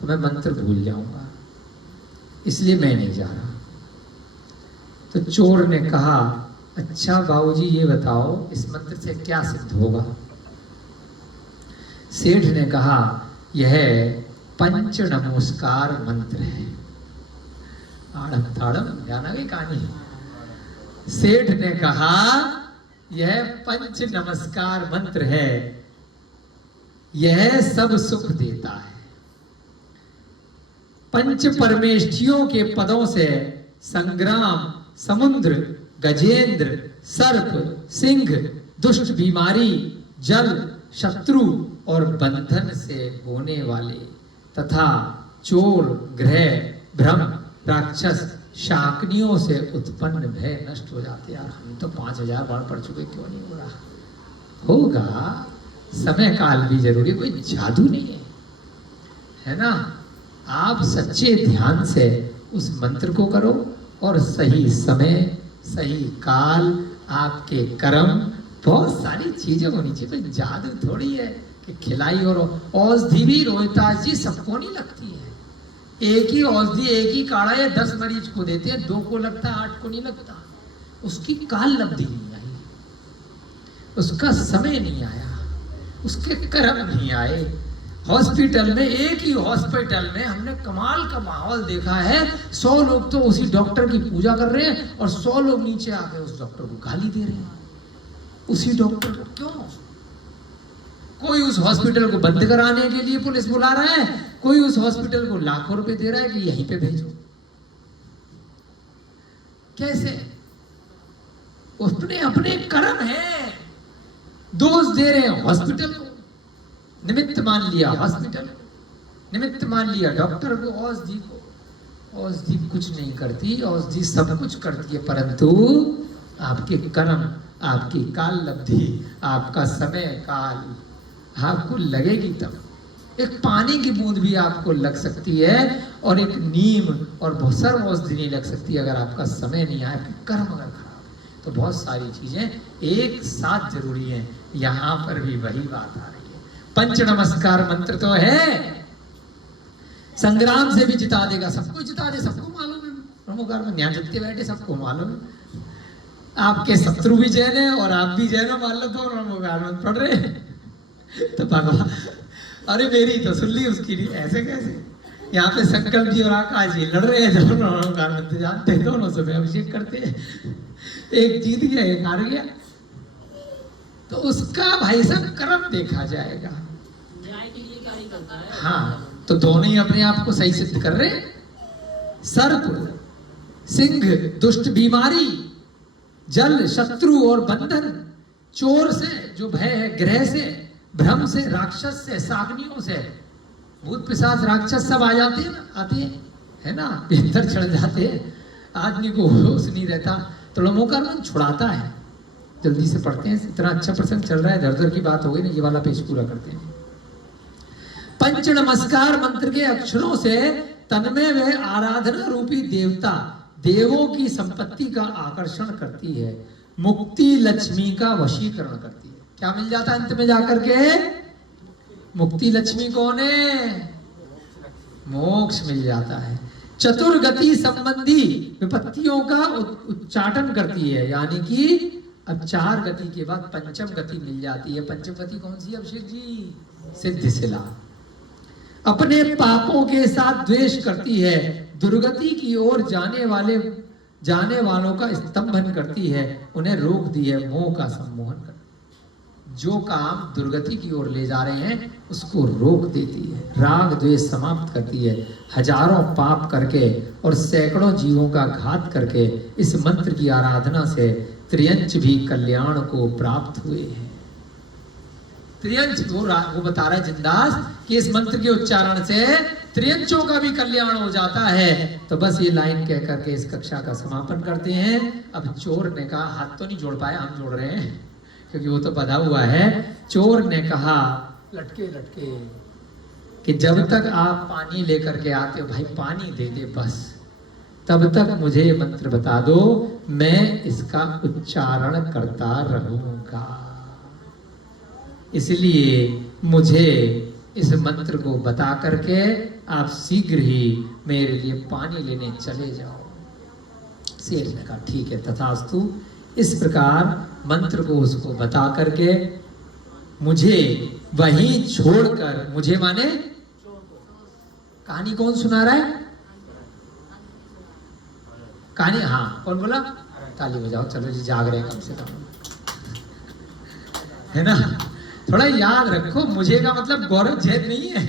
तो मैं मंत्र भूल जाऊंगा, इसलिए मैं नहीं जा रहा। तो चोर ने कहा, अच्छा बाबूजी ये बताओ इस मंत्र से क्या सिद्ध होगा? सेठ ने कहा, यह पंच नमस्कार मंत्र है। आड़म ताड़म, ध्यान आ गई कहानी। सेठ ने कहा, यह पंच नमस्कार मंत्र है, यह सब सुख देता है। पंच परमेष्ठियों के पदों से संग्राम, समुद्र, गजेंद्र, सर्प, सिंह, दुष्ट बीमारी, जल, शत्रु और बंधन से होने वाले तथा चोर, ग्रह, भ्रम, राक्षस, शाकनियों से उत्पन्न भय नष्ट हो जाते। यार हम तो 5000 बार पढ़ चुके, क्यों नहीं हो रहा? होगा, समय काल भी जरूरी, कोई जादू नहीं है ना। आप सच्चे ध्यान से उस मंत्र को करो और सही समय, सही काल, आपके कर्म, बहुत सारी चीजें होनी चाहिए। कोई जादू थोड़ी है कि खिलाई और औषधि भी रोहितास जी सबको नहीं लगती है। एक ही औषधि, एक ही काढ़ा या 10 मरीज को देते हैं, 2 को लगता है, 8 को नहीं लगता। उसकी काल लब्धि नहीं आई, उसका समय नहीं आया, उसके कर्म नहीं आए। हॉस्पिटल में, एक ही हॉस्पिटल में हमने कमाल का माहौल देखा है। 100 लोग तो उसी डॉक्टर की पूजा कर रहे हैं और 100 लोग नीचे आके उस डॉक्टर को गाली दे रहे हैं। उसी डॉक्टर को क्यों? कोई उस हॉस्पिटल को बंद कराने के लिए पुलिस बुला रहा है, कोई उस हॉस्पिटल को लाखों रुपए दे रहा है कि यहीं पे भेजो। कैसे? उसने अपने कर्म है, दोष दे रहे हैं हॉस्पिटल को, निमित्त मान लिया हॉस्पिटल को, निमित्त मान लिया डॉक्टर को, औषधि को। औषधि कुछ नहीं करती, औषधि सब कुछ करती है, परंतु आपके कर्म, आपकी काल लब्धि, आपका समय काल आपको लगेगी तब। एक पानी की बूंद भी आपको लग सकती है और एक नीम और बहुत सारी औषधि नहीं लग सकती अगर आपका समय नहीं आया, कर्म अगर खराब है। तो बहुत सारी चीजें एक साथ जरूरी है। यहां पर भी वही बात आ रही है। पंच नमस्कार मंत्र तो है, संग्राम से भी जिता देगा, सबको जिता दे, सबको मालूम है। ब्रह्मोगार यहाँ जितने बैठे सबको मालूम है, आपके शत्रु भी जैन है और आप भी जैन हो, मान लो तो ब्रह्मोगार में पढ़ रहे तो भगवान, अरे मेरी तो सुन ली उसकी नहीं, ऐसे कैसे? यहाँ पे संकल्प जी और आकाश जी लड़ रहे हैं, दोनों ब्रह्मोगार में जानते, दोनों से अभिषेक करते हैं, एक जीत गया एक हार गया, तो उसका भाई साहब कर्म देखा जाएगा। हाँ, तो दोनों ही अपने आप को सही सिद्ध कर रहे। सर्प, सिंह, दुष्ट बीमारी, जल, शत्रु और बंधन, चोर से जो भय है, ग्रह से, भ्रम से, राक्षस से, साग्नियों से, भूत पिशाच राक्षस सब आ जाते हैं ना, आते है ना, भीतर चढ़ जाते हैं, आदमी को होश नहीं रहता, तो ब्रह्मोगार मन छुड़ाता है। जल्दी से पढ़ते हैं, इतना अच्छा प्रसंग चल रहा है, दर दर की बात हो गई ना, ये वाला पेज पूरा करते हैं। पंच नमस्कार मंत्र के अक्षरों से तन्मय व आराधना रूपी देवता देवों की संपत्ति का आकर्षण करती है, मुक्ति लक्ष्मी का वशीकरण करती है। क्या मिल जाता है अंत में जाकर के? मुक्ति लक्ष्मी कौन है? मोक्ष मिल जाता है। चतुर्गति संबंधी विपत्तियों का उच्चाटन करती है, यानी कि अब 4 गति के बाद पंचम गति मिल जाती है। पंचम गति कौन सी अभिषेक जी? सिद्धिशिला। अपने पापों के साथ द्वेष करती है, दुर्गति की ओर जाने वालों का स्तंभन करती है, उन्हें रोक दी है, मोह का सम्मोहन करती है। जो काम दुर्गति की ओर ले जा रहे हैं उसको रोक देती है, राग द्वेष समाप्त करती है। हजारों पाप करके और सैकड़ों जीवों का घात करके इस मंत्र की आराधना से त्रियंच भी कल्याण को प्राप्त हुए हैं। त्रियंच वो बता रहा है जिंदास कि इस मंत्र के उच्चारण से त्रियंचों का भी कल्याण हो जाता है। तो बस ये लाइन कह करके इस कक्षा का समापन करते हैं। अब चोर ने कहा, हाथ तो नहीं जोड़ पाए, हम जोड़ रहे हैं क्योंकि वो तो बधा हुआ है। चोर ने कहा लटके लटके कि जब तक आप पानी लेकर के आते हो, भाई पानी दे दे बस, तब तक मुझे ये मंत्र बता दो, मैं इसका उच्चारण करता रहूंगा। इसलिए मुझे इस मंत्र को बता करके आप शीघ्र ही मेरे लिए पानी लेने चले जाओ। शेर ने कहा ठीक है तथास्तु। इस प्रकार मंत्र को उसको बता करके मुझे वहीं छोड़कर, मुझे माने कहानी कौन सुना रहा है? कहानी, हाँ कौन बोला? ताली बजाओ, चलो जी जाग रहे हैं कम से कम, है ना? थोड़ा याद रखो, मुझे का मतलब गौरव जैन नहीं है।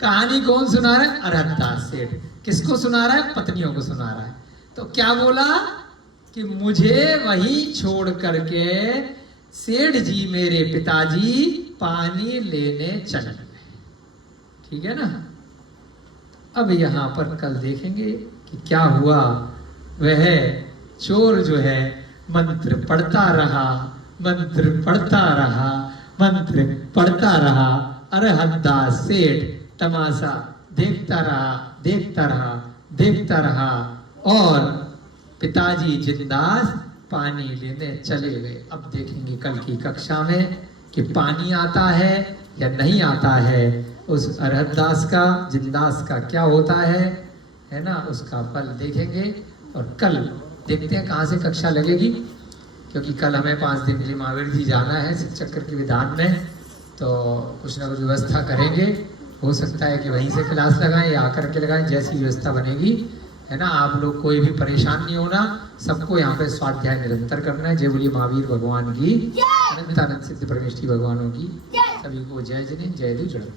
कहानी कौन सुना रहा है? अरहतदास सेठ। किसको सुना रहा है? पत्नियों को सुना रहा है। तो क्या बोला कि मुझे वहीं छोड़ करके सेठ जी मेरे पिताजी पानी लेने चले। ठीक है ना? अब यहां पर कल देखेंगे कि क्या हुआ। वह चोर जो है मंत्र पढ़ता रहा, मंत्र पढ़ता रहा, मंत्र पढ़ता रहा। अरहतदास सेठ तमाशा देखता रहा, देखता रहा, देखता रहा और पिताजी जिंदास पानी लेने चले गए। अब देखेंगे कल की कक्षा में कि पानी आता है या नहीं आता है, उस अरहतदास का, जिंदास का क्या होता है ना, उसका फल देखेंगे। और कल देखते हैं कहाँ से कक्षा लगेगी, क्योंकि कल हमें 5 दिन के लिए महावीर जी जाना है शिव चक्र के विधान में, तो कुछ ना कुछ व्यवस्था करेंगे। हो सकता है कि वहीं से क्लास लगाएं या आकर के लगाएं, जैसी व्यवस्था बनेगी, है ना। आप लोग कोई भी परेशान नहीं होना, सबको यहाँ पे स्वाध्याय निरंतर करना है। जय बोलिए महावीर भगवान की, अनंतानंद सिद्ध परमेश्वरी भगवानों की। सभी को जय जिने, जय दू जय।